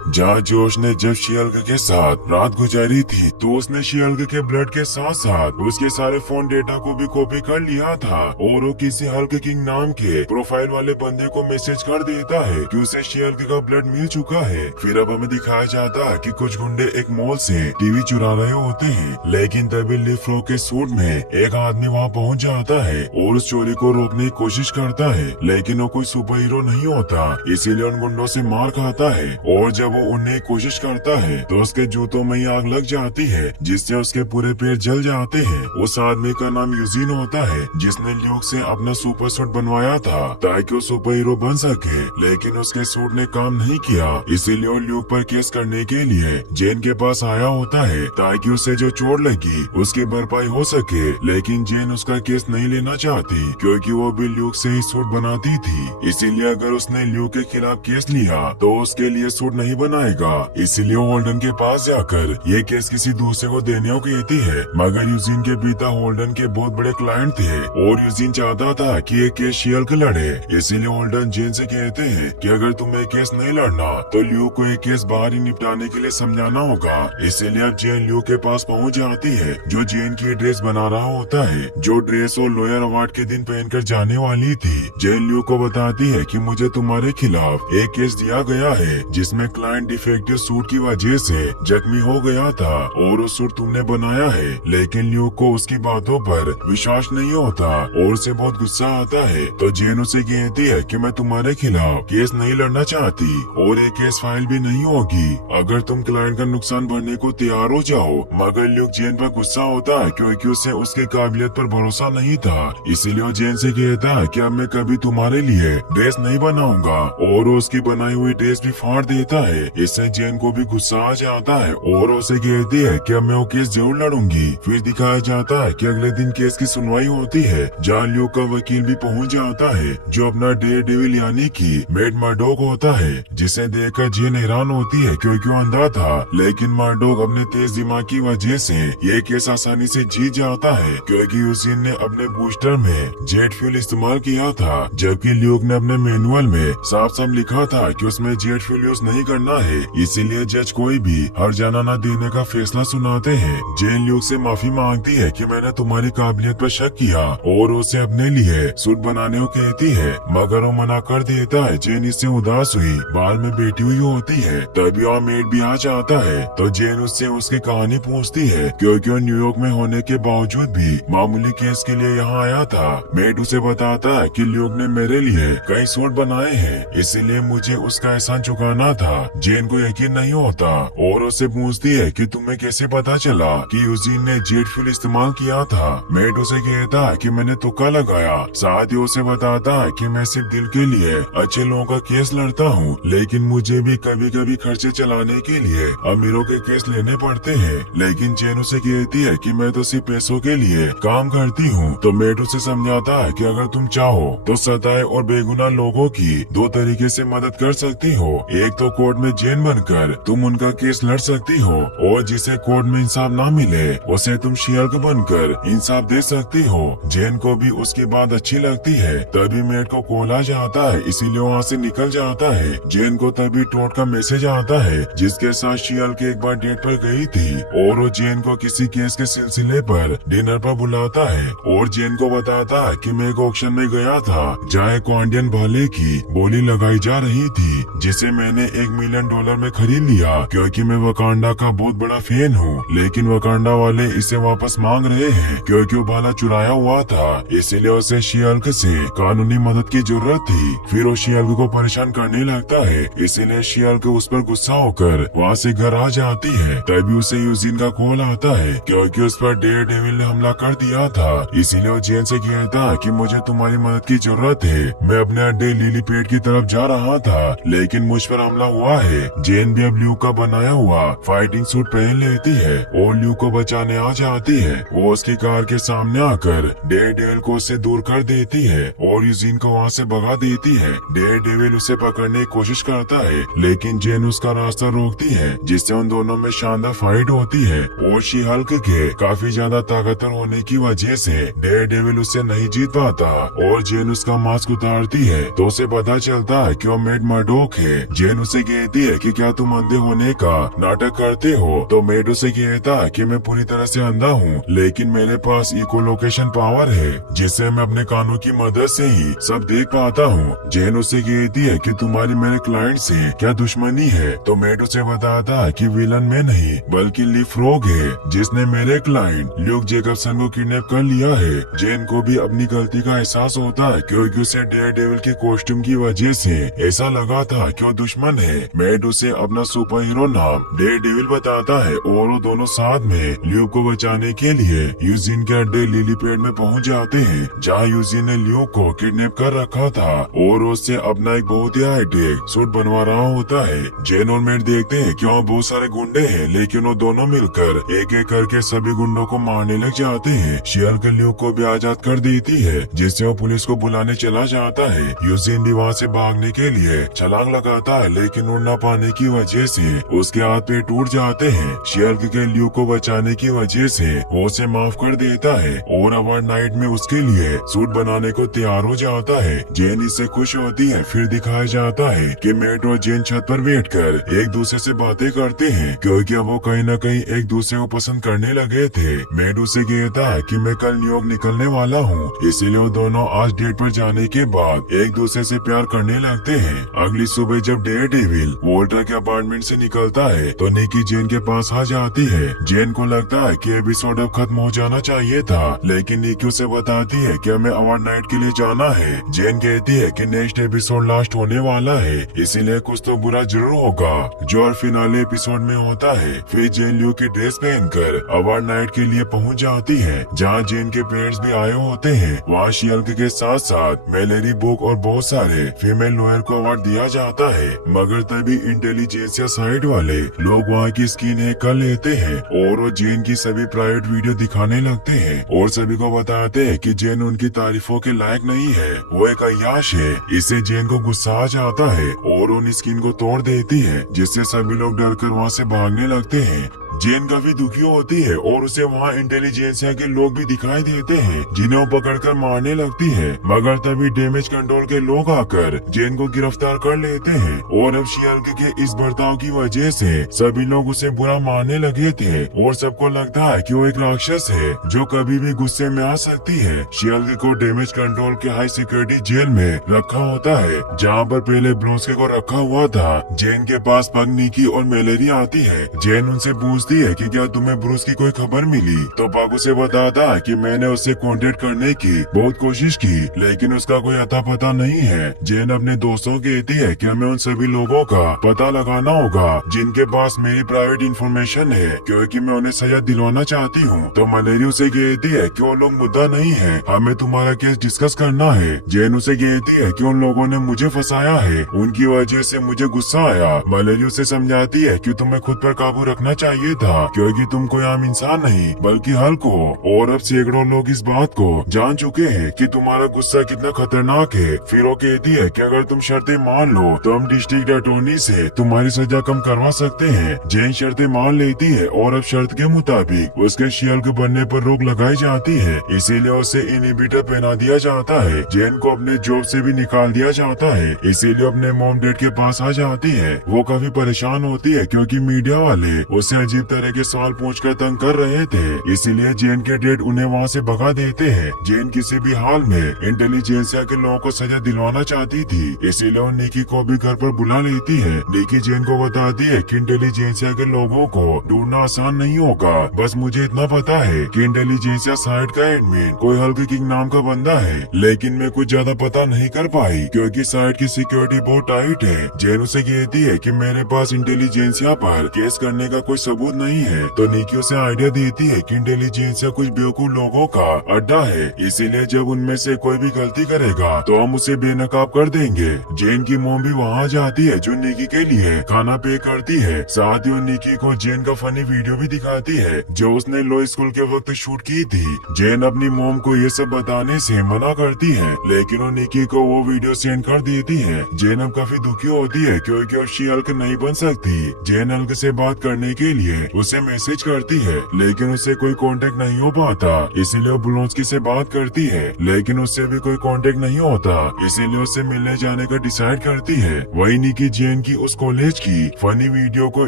जहाँ जोश ने जब शी हल्क के साथ रात गुजारी थी तो उसने शी हल्क के ब्लड के साथ साथ उसके सारे फोन डेटा को भी कॉपी कर लिया था और वो किसी हल्क किंग नाम के प्रोफाइल वाले बंदे को मैसेज कर देता है कि उसे शी हल्क का ब्लड मिल चुका है। फिर अब हमें दिखाया जाता है कि कुछ गुंडे एक मॉल से टीवी चुरा रहे होते हैं, लेकिन तभी लिफ्रो के सूट में एक आदमी वहाँ पहुँच जाता है और उस चोरी को रोकने की कोशिश करता है, लेकिन वो कोई सुपर हीरो नहीं होता, इसीलिए उन गुंडों से मार खाता है। और जब वो उड़ने की कोशिश करता है तो उसके जूतों में ही आग लग जाती है जिससे उसके पूरे पैर जल जाते हैं। उस आदमी का नाम यूजिन होता है जिसने ल्यूक से अपना सुपर सूट बनवाया था ताकि वो सुपर हीरो बन सके, लेकिन उसके सूट ने काम नहीं किया, इसीलिए वो ल्यूक पर केस करने के लिए जेन के पास आया होता है ताकि उसे जो चोट लगी उसकी भरपाई हो सके। लेकिन जेन उसका केस नहीं लेना चाहती क्योंकि वो भी ल्यूक से ही सूट बनाती थी, इसीलिए अगर उसने ल्यूक के खिलाफ केस लिया तो उसके लिए सूट नहीं बनाएगा। इसीलिए होल्डन के पास जाकर ये केस किसी दूसरे को देने को कहती है, मगर यूजिन के पिता होल्डन के बहुत बड़े क्लाइंट थे और यूजिन चाहता था कि ये केस शी हल्क लड़े। इसीलिए होल्डन जेन से कहते हैं कि अगर तुम्हें केस नहीं लड़ना तो ल्यूक को ये केस बाहर ही निपटाने के लिए समझाना होगा। इसीलिए अब जेन ल्यूक के पास पहुंच जाती है जो जेन की ड्रेस बना रहा होता है, जो ड्रेस वो लॉयर अवार्ड के दिन पहनकर जाने वाली थी। जेन ल्यूक को बताती है कि मुझे तुम्हारे खिलाफ एक केस दिया गया है जिसमें क्लाइंट डिफेक्टिव सूट की वजह से जख्मी हो गया था और वो सूट तुमने बनाया है। लेकिन ल्यूक को उसकी बातों पर विश्वास नहीं होता और उसे बहुत गुस्सा आता है, तो जेन उसे कहती है कि मैं तुम्हारे खिलाफ केस नहीं लड़ना चाहती और ये केस फाइल भी नहीं होगी अगर तुम क्लाइंट का नुकसान भरने को तैयार हो जाओ। मगर ल्यूक जेन पर गुस्सा होता है क्योंकि उसे उसके काबिलियत पर भरोसा नहीं था, इसीलिए वो जेन से कहता है कि अब मैं कभी तुम्हारे लिए ड्रेस नहीं बनाऊंगा और वो उसकी बनाई हुई ड्रेस भी फाड़ देता है। इससे जेन को भी गुस्सा आ जाता है और उसे कहती है कि अब मैं वो केस जरूर लड़ूंगी। फिर दिखाया जाता है कि अगले दिन केस की सुनवाई होती है जहाँ ल्यूक का वकील भी पहुंच जाता है जो अपना डेयरडेविल यानी कि मेड मर्डोक होता है, जिसे देखकर जेन हैरान होती है क्योंकि वो अंधा था, लेकिन मर्डोक अपने तेज दिमाग की वजह से ये केस आसानी से जीत जाता है क्योंकि यूजिन ने अपने बूस्टर में जेट फ्यूल इस्तेमाल किया था, जबकि ल्यूक ने अपने मैनुअल में साफ साफ लिखा था कि उसमें जेट फ्यूल यूज नहीं करना है। इसीलिए जज कोई भी हर्जाना न देने का फैसला सुनाते हैं। जेन ल्यूक से माफी मांगती है कि मैंने तुम्हारी काबिलियत पर शक किया और उसे अपने लिए सूट बनाने को कहती है, मगर वो मना कर देता है। जेन इससे उदास हुई बाहर में बैठी हुई होती है, तभी और मेड भी आ जाता है तो जेन उससे उसकी कहानी पूछती है क्योंकि वो न्यूयॉर्क में होने के बावजूद भी मामूली केस के लिए यहाँ आया था। मेड उसे बताता है कि ल्यूक ने मेरे लिए कई सूट बनाए हैं, इसीलिए मुझे उसका एहसान चुकाना था। जेन को यकीन नहीं होता और उससे पूछती है कि तुम्हें कैसे पता चला कि यूजिन ने जेट फ्यूल इस्तेमाल किया था। मेड उसे कहता है कि मैंने तुक्का लगाया। साथ ही उसे बताता है कि मैं सिर्फ दिल के लिए अच्छे लोगों का केस लड़ता हूँ, लेकिन मुझे भी कभी कभी खर्चे चलाने के लिए अमीरों के केस लेने पड़ते हैं। लेकिन जेन उसे कहती है कि मैं तो सिर्फ पैसों के लिए काम करती हूँ। तो मेड उसे समझाता है कि अगर तुम चाहो तो सताए और बेगुनाह लोगों की 2 तरीके से मदद कर सकती हो। एक तो कोर्ट में जेन बनकर तुम उनका केस लड़ सकती हो और जिसे कोर्ट में इंसाफ ना मिले उसे तुम शी हल्क बनकर इंसाफ दे सकती हो। जेन को भी उसकी बात अच्छी लगती है। तभी मेड को कॉल आ जाता है, इसीलिए वहाँ से निकल जाता है। जेन को तभी टोट का मैसेज आता है जिसके साथ शी हल्क एक बार डेट पर गई थी और वो जेन को किसी केस के सिलसिले पर डिनर पर बुलाता है और जेन को बताता है कि मैं एक ऑक्शन में गया था जहाँ क्वांडियन भाले की बोली लगाई जा रही थी, जिसे मैंने $1 मिलियन में खरीद लिया क्योंकि मैं वकांडा का बहुत बड़ा फैन हूँ। लेकिन वकांडा वाले इसे वापस मांग रहे हैं क्योंकि वो भाला चुराया हुआ था, इसीलिए उसे शी हल्क से कानूनी मदद की जरूरत थी। फिर वो शी हल्क को परेशान करने लगता है, इसीलिए शी हल्क उस पर गुस्सा होकर वहाँ से घर आ जाती है। तभी उसे यूजिन का कॉल आता है क्योंकि उस पर डेयरडेविल ने हमला कर दिया था। इसीलिए वो जेन से कहता है कि मुझे तुम्हारी मदद की जरूरत है। मैं अपने अड्डे लिली पेट की तरफ जा रहा था लेकिन मुझ पर हमला हुआ है। जेन जेन भी अब ल्यूक का बनाया हुआ फाइटिंग सूट पहन लेती है और ल्यूक को बचाने आ जाती है। वो उसकी कार के सामने आकर डेयरडेविल को उससे दूर कर देती है और यूजीन को वहाँ से भगा देती है। डेयरडेविल उसे पकड़ने की कोशिश करता है लेकिन जेन उसका रास्ता रोकती है, जिससे उन दोनों में शानदार फाइट होती है और शी हल्क के काफी ज्यादा ताकतवर होने की वजह से डेयरडेविल उससे नहीं जीत पाता और जेन उसका मास्क उतारती है तो उसे पता चलता है कि वो मेड मर्डोक है। जेन उसे कहती है कि क्या तुम अंधे होने का नाटक करते हो, तो मेड उसे कहता है कि मैं पूरी तरह से अंधा हूँ लेकिन मेरे पास इकोलोकेशन पावर है जिससे मैं अपने कानों की मदद से ही सब देख पाता हूँ। जेन उसे कहती है कि तुम्हारी मेरे क्लाइंट से क्या दुश्मनी है, तो मेड उसे बताता है कि विलन में नहीं बल्कि ली फ्रॉग है जिसने मेरे क्लाइंट ल्यूक जैकबसन को किडनैप कर लिया है। जेन को भी अपनी गलती का एहसास होता है क्योंकि उसे डेयरडेविल के कॉस्ट्यूम की वजह से ऐसा लगा था कि वो दुश्मन है। मेड उसे अपना सुपर हीरो नाम डेयरडेविल बताता है और वो दोनों साथ में ल्यूक को बचाने के लिए यूजीन के अड्डे लिलीपैड में पहुंच जाते हैं जहां यूजीन ने ल्यूक को किडनैप कर रखा था और उससे अपना एक बहुत ही हाईटेक सूट बनवा रहा होता है। जेन और मेड देखते हैं कि वहाँ बहुत सारे गुंडे हैं लेकिन वो दोनों मिलकर एक एक करके सभी गुंडों को मारने लग जाते हैं। शी-हल्क ल्यूक को भी आजाद कर देती है जिससे वो पुलिस को बुलाने चला जाता है। यूजीन भी वहाँ से भागने के लिए छलांग लगाता है लेकिन उड़ न पाने की वजह से उसके हाथ पैर टूट जाते हैं। शी-हल्क के ल्यूक को बचाने की वजह से वो उसे माफ कर देता है और ओवर नाइट में उसके लिए सूट बनाने को तैयार हो जाता है। जेन इससे खुश होती है। फिर दिखाया जाता है कि मेड और जेन छत पर बैठकर एक दूसरे से बातें करते हैं क्योंकि अब वो कहीं न कहीं एक दूसरे को पसंद करने लगे थे। मेड उसे कहता है कि मैं कल न्यूयॉर्क निकलने वाला हूँ, इसीलिए वो दोनों आज डेट पर जाने के बाद एक दूसरे से प्यार करने लगते हैं। अगली सुबह जब डेयरडेविल वॉल्टर के अपार्टमेंट से निकलता है तो निकी जेन के पास आ जाती है। जेन को लगता है कि एपिसोड अब खत्म हो जाना चाहिए था लेकिन निकी उसे बताती है कि हमें अवार्ड नाइट के लिए जाना है। जेन कहती है कि नेक्स्ट एपिसोड लास्ट होने वाला है इसीलिए कुछ तो बुरा जरूर होगा, जो और फिनाले एपिसोड में होता है। फिर जेन ल्यूक की ड्रेस पहनकर अवार्ड नाइट के लिए पहुंच जाती है जहां जेन के पेरेंट्स भी आए होते हैं। वहाँ शी-हल्क के साथ साथ मेलेरी बुक और बहुत सारे फीमेल लॉयर को अवार्ड दिया जाता है मगर तभी इंटेलिजेंसिया साइड वाले लोग वहाँ की स्किन हैक कर लेते हैं और वो जेन की सभी प्राइवेट वीडियो दिखाने लगते हैं और सभी को बताते हैं कि जेन उनकी तारीफों के लायक नहीं है, वो एक अय्याश है। इससे जेन को गुस्सा आ जाता है और उन स्किन को तोड़ देती है जिससे सभी लोग डरकर वहाँ से भागने लगते हैं। जेन काफी दुखी होती है और उसे वहाँ इंटेलिजेंसिया के लोग भी दिखाई देते हैं जिन्हें वो पकड़कर मारने लगती है मगर तभी डैमेज कंट्रोल के लोग आकर जेन को गिरफ्तार कर लेते हैं और अब शी-हल्क के इस बर्ताव की वजह से सभी लोग उसे बुरा मारने लगे थे और सबको लगता है कि वो एक राक्षस है जो कभी भी गुस्से में आ सकती है। शी-हल्क को डैमेज कंट्रोल के हाई सिक्योरिटी जेल में रखा होता है जहाँ पर पहले ब्रोस्के को रखा हुआ था। जेन के पास पग निकी और मेलेरी आती है। जेन उनसे पूछती है कि क्या तुम्हें ब्रूस की कोई खबर मिली, तो पग उसे बताता है कि मैंने उससे कांटेक्ट करने की बहुत कोशिश की लेकिन उसका कोई अता पता नहीं है। जेन अपने दोस्तों कहती है कि हमें उन सभी लोगों का पता लगाना होगा जिनके पास मेरी प्राइवेट इंफॉर्मेशन है क्योंकि मैं उन्हें सजा दिलवाना चाहती हूँ। तो मलेरी उसे कहती है कि वो लोग मुद्दा नहीं है, हमें तुम्हारा केस डिस्कस करना है। जेन उसे कहती है कि उन लोगों ने मुझे फंसाया है, उनकी वजह से मुझे गुस्सा आया। मलेरी उसे समझाती है कि तुम्हें खुद पर काबू रखना चाहिए था क्योंकि तुम कोई आम इंसान नहीं बल्कि हल्क हो और अब सैकड़ों लोग इस बात को जान चुके हैं कि तुम्हारा गुस्सा कितना खतरनाक है। फिर वो कहती है कि अगर तुम शर्तें मान लो तो हम डिस्ट्रिक्ट अटॉर्नी से तुम्हारी सजा कम करवा सकते हैं। जेन शर्तें मान लेती है और अब शर्त के मुताबिक उसके शी-हल्क बनने पर रोक लगाई जाती है, इसीलिए उसे इनहिबिटर पहना दिया जाता है। जेन को अपने जॉब से भी निकाल दिया जाता है, इसीलिए अपने मॉम डैड के पास आ जाती है। वो काफी परेशान होती है क्योंकि मीडिया वाले उसे अजीब तरह के सवाल पूछकर तंग कर रहे थे, इसीलिए जेन के डैड उन्हें वहाँ से भगा देते हैं। जेन किसी भी हाल में इंटेलिजेंसिया के लोगों को सजा दिलवाना चाहती थी, इसीलिए वो निकी को भी घर पर बुला लेती है। निकी जेन को बताती है कि इंटेलिजेंसिया के लोगों को ढूंढना ढूंढना आसान नहीं होगा। बस मुझे इतना पता है कि इंटेलिजेंसिया साइट का एडमिन कोई हल्क किंग नाम का बंदा है, लेकिन मैं कुछ ज्यादा पता नहीं कर पाई क्योंकि साइट की सिक्योरिटी बहुत टाइट है। जेन उसे कहती है कि मेरे पास इंटेलिजेंसिया पर केस करने का कोई सबूत नहीं है, तो निकी उसे आइडिया देती है कि इंटेलिजेंसिया कुछ बेवकूफ लोगों का अड्डा है, इसीलिए जब उनमें से कोई भी गलती करेगा तो हम उसे बेनकाब कर देंगे। जेन की मॉम भी वहाँ जाती है जो निकी के लिए खाना पे करती है, साथ ही वो निकी को जेन का फनी वीडियो भी दिखाती है जो उसने लो स्कूल के वक्त शूट की थी। जेन अपनी मॉम को ये सब बताने से मना करती है, लेकिन वो निकी को वो वीडियो सेंड कर देती है। जेन अब काफी दुखी होती है क्योंकि अब शी हल्क नहीं बन सकती। जेन हल्क से बात करने के लिए उसे मैसेज करती है, लेकिन उससे कोई कांटेक्ट नहीं हो पाता, इसीलिए वो ब्लोंस्की से बात करती है, लेकिन उससे भी कोई कांटेक्ट नहीं होता, इसीलिए उससे मिलने जाने का डिसाइड करती है। वही निकी जेन की उस कॉलेज की फनी वीडियो को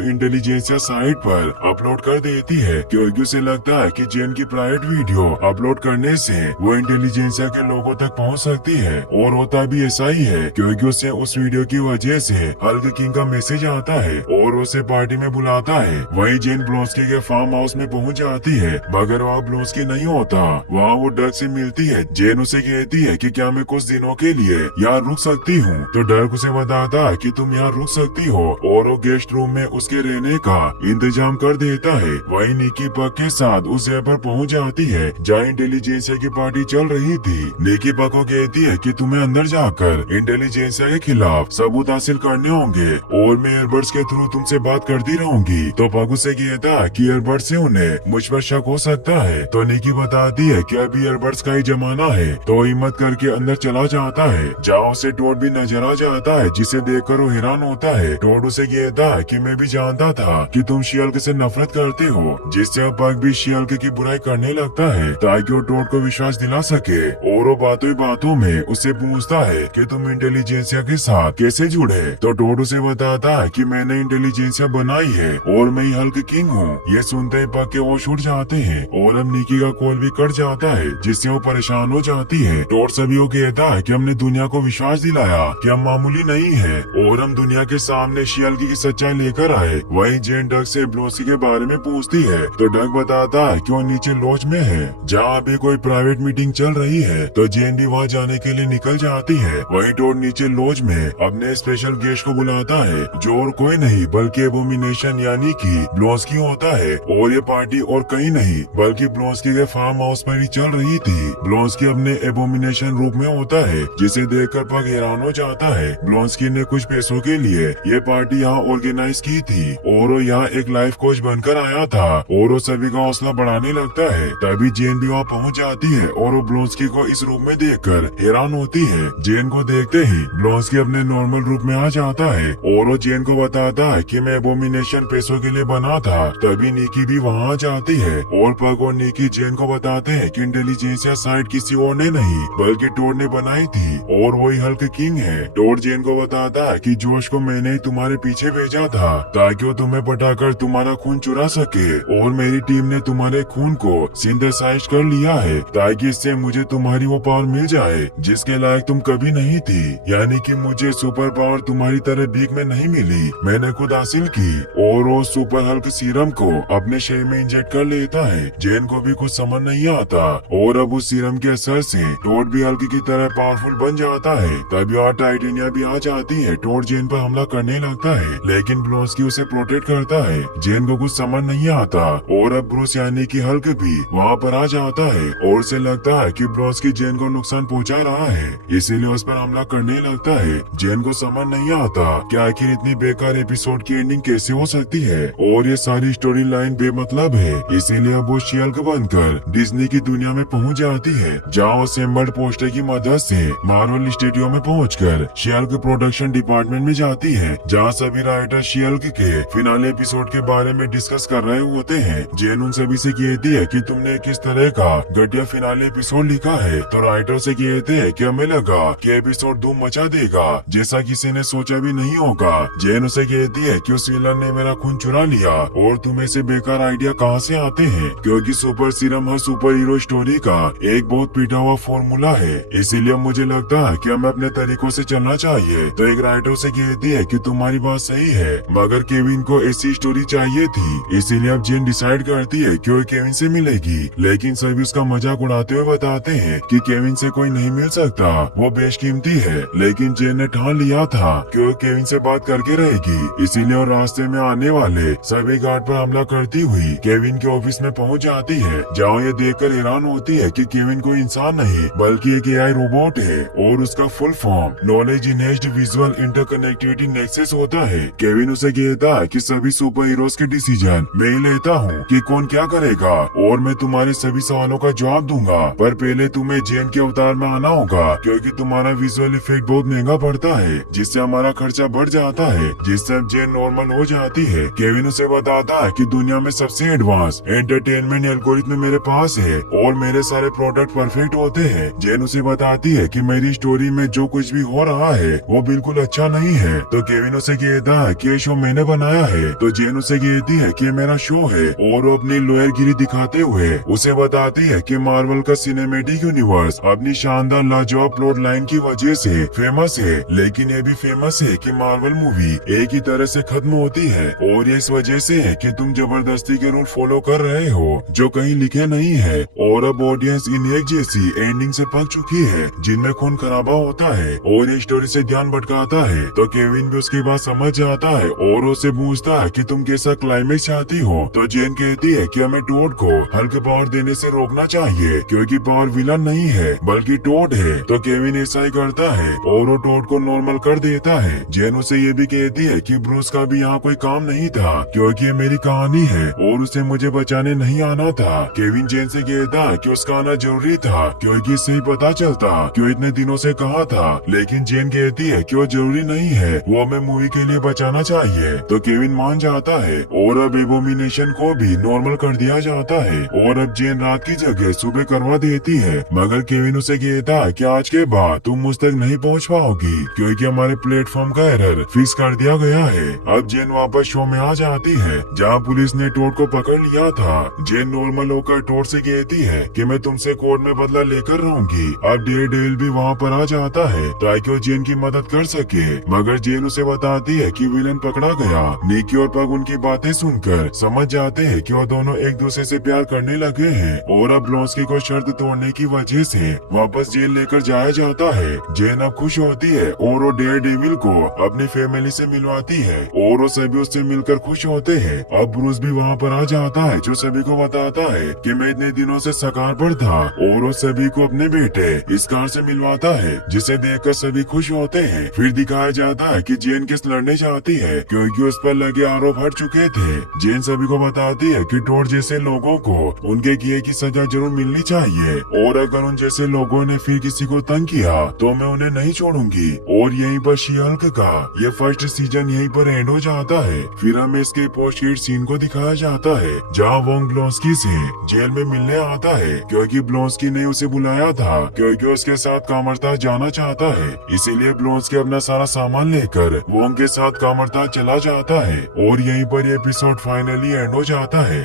इंटेलिजेंसिया साइट पर अपलोड कर देती है क्योंकि उसे लगता है कि जेन की प्राइवेट वीडियो अपलोड करने से वो इंटेलिजेंसिया के लोगों तक पहुंच सकती है, और होता भी ऐसा ही है क्योंकि उसे उस वीडियो की वजह से हल्क किंग का मैसेज आता है और उसे पार्टी में बुलाता है। वही जेन ब्लोंस्की के फार्म हाउस में पहुंच जाती है, मगर वहाँ ब्लोंस्की नहीं होता। वहाँ वो डर्क से मिलती है। जेन उसे कहती है कि क्या मैं कुछ दिनों के लिए यहाँ रुक सकती हूँ, तो डर्क उसे बताता है कि तुम यहाँ रुक सकती हो और वो गेस्ट रूम में उसके रहने का इंतजाम कर देता है। वही निकी पक के साथ उस जगह पर पहुँच जाती है जहाँ इंटेलिजेंसिया की पार्टी चल रही थी। निकी पक को कहती है कि तुम्हें अंदर जाकर इंटेलिजेंसिया के खिलाफ सबूत हासिल करने होंगे और मैं ईयरबड्स के थ्रू तुमसे बात करती रहूंगी। तो पक उसे कहता है कि ईयरबड्स से उन्हें मुझ पर शक हो सकता है, तो निकी बताती है कि अभी ईयरबड्स का ही जमाना है, तो हिम्मत करके अंदर चला जाता है जहाँ उसे टोड भी नजर आ जाता है, जिसे देखकर वो हैरान होता है। टोड उसे कहता है कि मैं भी जानता था कि तुम शी हल्क से नफरत करते हो, जिससे पक भी शी हल्क की बुराई करने लगता है ताकि वो टोड को विश्वास दिला सके, और वो बातों ही बातों में उससे पूछता है कि तुम इंटेलिजेंसिया के साथ कैसे जुड़े। तो टोड उसे बताता है कि मैंने इंटेलिजेंसिया बनाई है और मैं ही हल्क किंग हूँ। ये सुनते ही पक के होश उड़ जाते हैं और अब निकी का कॉल भी कट जाता है, जिससे वो परेशान हो जाती है। टोड सभी को कहता है कि हमने दुनिया को विश्वास दिलाया कि हम मामूली नहीं है और हम दुनिया के सामने शी हल्क की सच्चाई लेकर आए। वही जेन डक से ब्लोंस्की के बारे में पूछती है, तो डक बताता है कि वो नीचे लॉज में है जहाँ अभी कोई प्राइवेट मीटिंग चल रही है, तो जेन भी वहाँ जाने के लिए निकल जाती है। वही टोड नीचे लॉज में अपने स्पेशल गेस्ट को बुलाता है जो और कोई नहीं बल्कि एबोमिनेशन यानी कि ब्लोंस्की होता है, और ये पार्टी और कहीं नहीं बल्कि ब्लोंस्की के फार्म हाउस पर ही चल रही थी। ब्लोंस्की अपने एबोमिनेशन रूप में होता है, जिसे देखकर पग हैरान हो जाता है। ब्लोंस्की ने कुछ पैसों के लिए ये पार्टी यहाँ ऑर्गेनाइज की थी और वो यहाँ एक लाइफ कोच बनकर आया था, और वो सभी का हौसला बढ़ाने लगता है। तभी जेन भी वहाँ पहुँच जाती है और वो ब्लोंस्की को इस रूप में देखकर हैरान होती है। जेन को देखते ही ब्लोंस्की अपने नॉर्मल रूप में आ जाता है और वो जेन को बताता है कि मैं एबोमिनेशन पैसों के लिए बना था। तभी निकी भी वहाँ आ जाती है और पग और निकी जेन को बताते हैं कि इंटेलिजेंसिया साइट किसी और ने नहीं बल्कि टोड ने बनाई थी और वही हल्क किंग है। टोड जेन को बताता है कि जोश को मैंने ही तुम्हारे पीछे भेजा था ताकि वो तुम्हें पटाकर तुम्हारा खून चुरा सके, और मेरी टीम ने तुम्हारे खून को सिंथेसाइज कर लिया है ताकि इससे मुझे तुम्हारी वो पावर मिल जाए जिसके लायक तुम कभी नहीं थी। यानी कि मुझे सुपर पावर तुम्हारी तरह भीख में नहीं मिली, मैंने खुद हासिल की। और वो सुपर हल्क सीरम को अपने शरीर में इंजेक्ट कर लेता है। जेन को भी कुछ समझ नहीं आता और अब उस सीरम के असर से टोड भी हल्क की तरह पावरफुल बन जाता है। तभी और टाइटेनिया भी आ जाती है। टोड जेन पर हमला करने लगता है, लेकिन ब्लोंस्की उसे प्रोटेक्ट करता है। जेन को कुछ समझ नहीं आता और अब ब्रूस यानी कि हल्क भी वहाँ पर आ जाता है और उसे लगता है कि ब्लोंस्की जेन को नुकसान पहुँचा रहा है, इसीलिए उस पर हमला करने लगता है। जेन को समझ नहीं आता कि आखिर इतनी बेकार एपिसोड की एंडिंग कैसे हो सकती है और ये सारी स्टोरी लाइन बेमतलब है, इसीलिए अब वो शी हल्क बनकर डिज्नी की दुनिया में पहुंच जाती है जहाँ वो सेम्बर्ड पोस्टर की मदद से मार्वल स्टूडियो में पहुंचकर शी हल्क प्रोडक्शन डिपार्टमेंट में जाती है जहाँ सभी राइटर शी हल्क के फिनाले एपिसोड के बारे में डिस्कस कर रहे होते हैं। जेन उन सभी से कहती है कि तुमने किस तरह का घटिया फिनाले एपिसोड लिखा है, तो राइटर से कहते हैं कि हमें लगा कि एपिसोड धूम मचा देगा जैसा किसी ने सोचा भी नहीं होगा। जेन उसे कहती है कि उस विलन ने मेरा खून चुरा लिया और तुम्हें से बेकार आइडिया कहाँ से आते हैं, क्योंकि सुपर सीरम हर सुपर हीरो स्टोरी का एक बहुत पीटा हुआ फॉर्मूला है, इसीलिए मुझे लगता है कि हमें अपने तरीकों से चलना चाहिए। तो एक राइटर से कहती है कि तुम्हारी बात सही है, मगर केविन को ऐसी स्टोरी चाहिए थी, इसीलिए अब जेन डिसाइड करती है कि वो केविन से मिलेगी। लेकिन सभी उसका मजाक उड़ाते हुए बताते हैं कि केविन से कोई नहीं मिल सकता, वो बेशकीमती है। लेकिन जेन ने ठान लिया था कि वो केविन से बात करके रहेगी, इसीलिए वो रास्ते में आने वाले सभी गार्ड पर हमला करती हुई केविन के ऑफिस में पहुंच जाती है, जहाँ ये देखकर हैरान होती है कि केविन कोई इंसान नहीं बल्कि एक एआई रोबोट है और उसका full form knowledge imaged visual interconnectivity nexus होता है। केविन उसे कहता है कि सभी सुपर हीरोज के डिसीजन मैं ही लेता हूँ कि कौन क्या करेगा और मैं तुम्हारे सभी सवालों का जवाब दूंगा, पर पहले तुम्हें जेन के अवतार में आना होगा क्योंकि तुम्हारा विजुअल इफेक्ट बहुत महंगा पड़ता है, जिससे हमारा खर्चा बढ़ जाता है। जिससे जेन नॉर्मल हो जाती है। केविन उसे बताता है कि दुनिया में सबसे एडवांस एंटरटेनमेंट एल्गोरिथम मेरे पास है और मेरे सारे प्रोडक्ट परफेक्ट होते हैं। जेन उसे बताती है कि मेरी स्टोरी में जो कुछ भी हो रहा है वो बिल्कुल अच्छा नहीं है। तो केविन उसे कहता है कि ये शो मैंने बनाया है। तो जेन उसे कहती है कि ये मेरा शो है और वो अपनी लॉयरगिरी दिखाते हुए उसे बताती है कि मार्वल का सिनेमैटिक यूनिवर्स अपनी शानदार लाजवाब प्लॉट लाइन की वजह से फेमस है, लेकिन ये भी फेमस है कि मार्वल मूवी एक ही तरह से खत्म होती है और ये इस वजह से है कि तुम जबरदस्ती के रूल फॉलो कर रहे हो जो कहीं लिखे नहीं है। और अब ऑडियंस इन एक जैसी एंडिंग से पक चुकी है जिनमें खून खराबा होता है और ये स्टोरी से ध्यान भटकाता है। तो केविन भी उसकी बात समझ जाता है और उसे पूछता है कि तुम कैसा क्लाइमेक्स चाहती हो। तो जेन कहती है कि हमें टोड को हल्के पावर देने से रोकना चाहिए क्योंकि पावर विलन नहीं है बल्कि टोड है। तो केविन ऐसा ही करता है और वो टोड को नॉर्मल कर देता है। जेन उसे ये भी कहती है कि ब्रूस का भी यहाँ कोई काम नहीं था क्योंकि ये मेरी कहानी है और उसे मुझे बचाने नहीं आना था। केविन जेन से कहता है कि उसका आना जरूरी था क्योंकि इससे ही पता चलता क्यों इतने दिनों से कहा था। लेकिन जेन कहती है कि वो जरूरी नहीं है, वो हमें मूवी के लिए बचाना चाहिए। तो केविन मान जाता है और अब एबोमिनेशन को भी नॉर्मल कर दिया जाता है और अब जेन रात की जगह सुबह करवा देती है। मगर केविन उसे कहता है कि आज के बाद तुम मुझ तक नहीं पहुंच पाओगी क्योंकि हमारे प्लेटफॉर्म का एरर फिक्स कर दिया गया है। अब जेन वापस शो में आ जाती है जहाँ पुलिस ने टोड को पकड़ लिया था। जेन नॉर्मल होकर टोड से कहती है कि मैं तुमसे कोर्ट में बदला लेकर रहूंगी। अब डेयरडेविल भी वहाँ पर आ जाता है ताकि वो जेन की मदद कर सके, मगर जेन उसे बताती है कि विलन पकड़ा गया। निकी और पग उनकी बातें सुनकर समझ जाते हैं कि वो दोनों एक दूसरे से प्यार करने लगे हैं और अब ब्लॉन्स्की को शर्त तोड़ने की वजह से वापस जेल लेकर जाया जाता है। जेन अब खुश होती है और वो डेयरडेविल को अपनी फैमिली से मिलवाती है और वो सभी उससे मिलकर खुश होते हैं। अब ब्रूस भी वहाँ पर आ जाता है जो सभी को बताता है कि मैं इतने दिनों से सकार पर था और वो सभी को अपने बेटे स्कार से मिलवाता है, जिसे देखकर सभी खुश होते हैं। फिर दिखाया जाता है कि जेन किस लड़ने चाहती है क्योंकि उस पर लगे आरोप हट चुके थे। जेन सभी को बताती है कि टोड जैसे लोगों को उनके किए की सजा जरूर मिलनी चाहिए और अगर उन जैसे लोगों ने फिर किसी को तंग किया तो मैं उन्हें नहीं छोड़ूंगी। और यहीं पर शी हल्क का ये फर्स्ट सीजन यहीं पर एंड हो जाता है। फिर हमें इसके पोस्ट क्रेडिट सीन को दिखाया जाता है जहाँ वोंग ब्लॉन्स्की से जेल में मिलने आता है क्योंकि ब्लॉन्स्की ने उसे बुलाया था क्योंकि उसके साथ कामरता जाना चाहता है। इसीलिए ब्लॉन्स्की अपना सारा सामान लेकर वोंग के साथ कामरता चला जाता है और यहीं पर ये एपिसोड फाइनली एंड हो जाता है।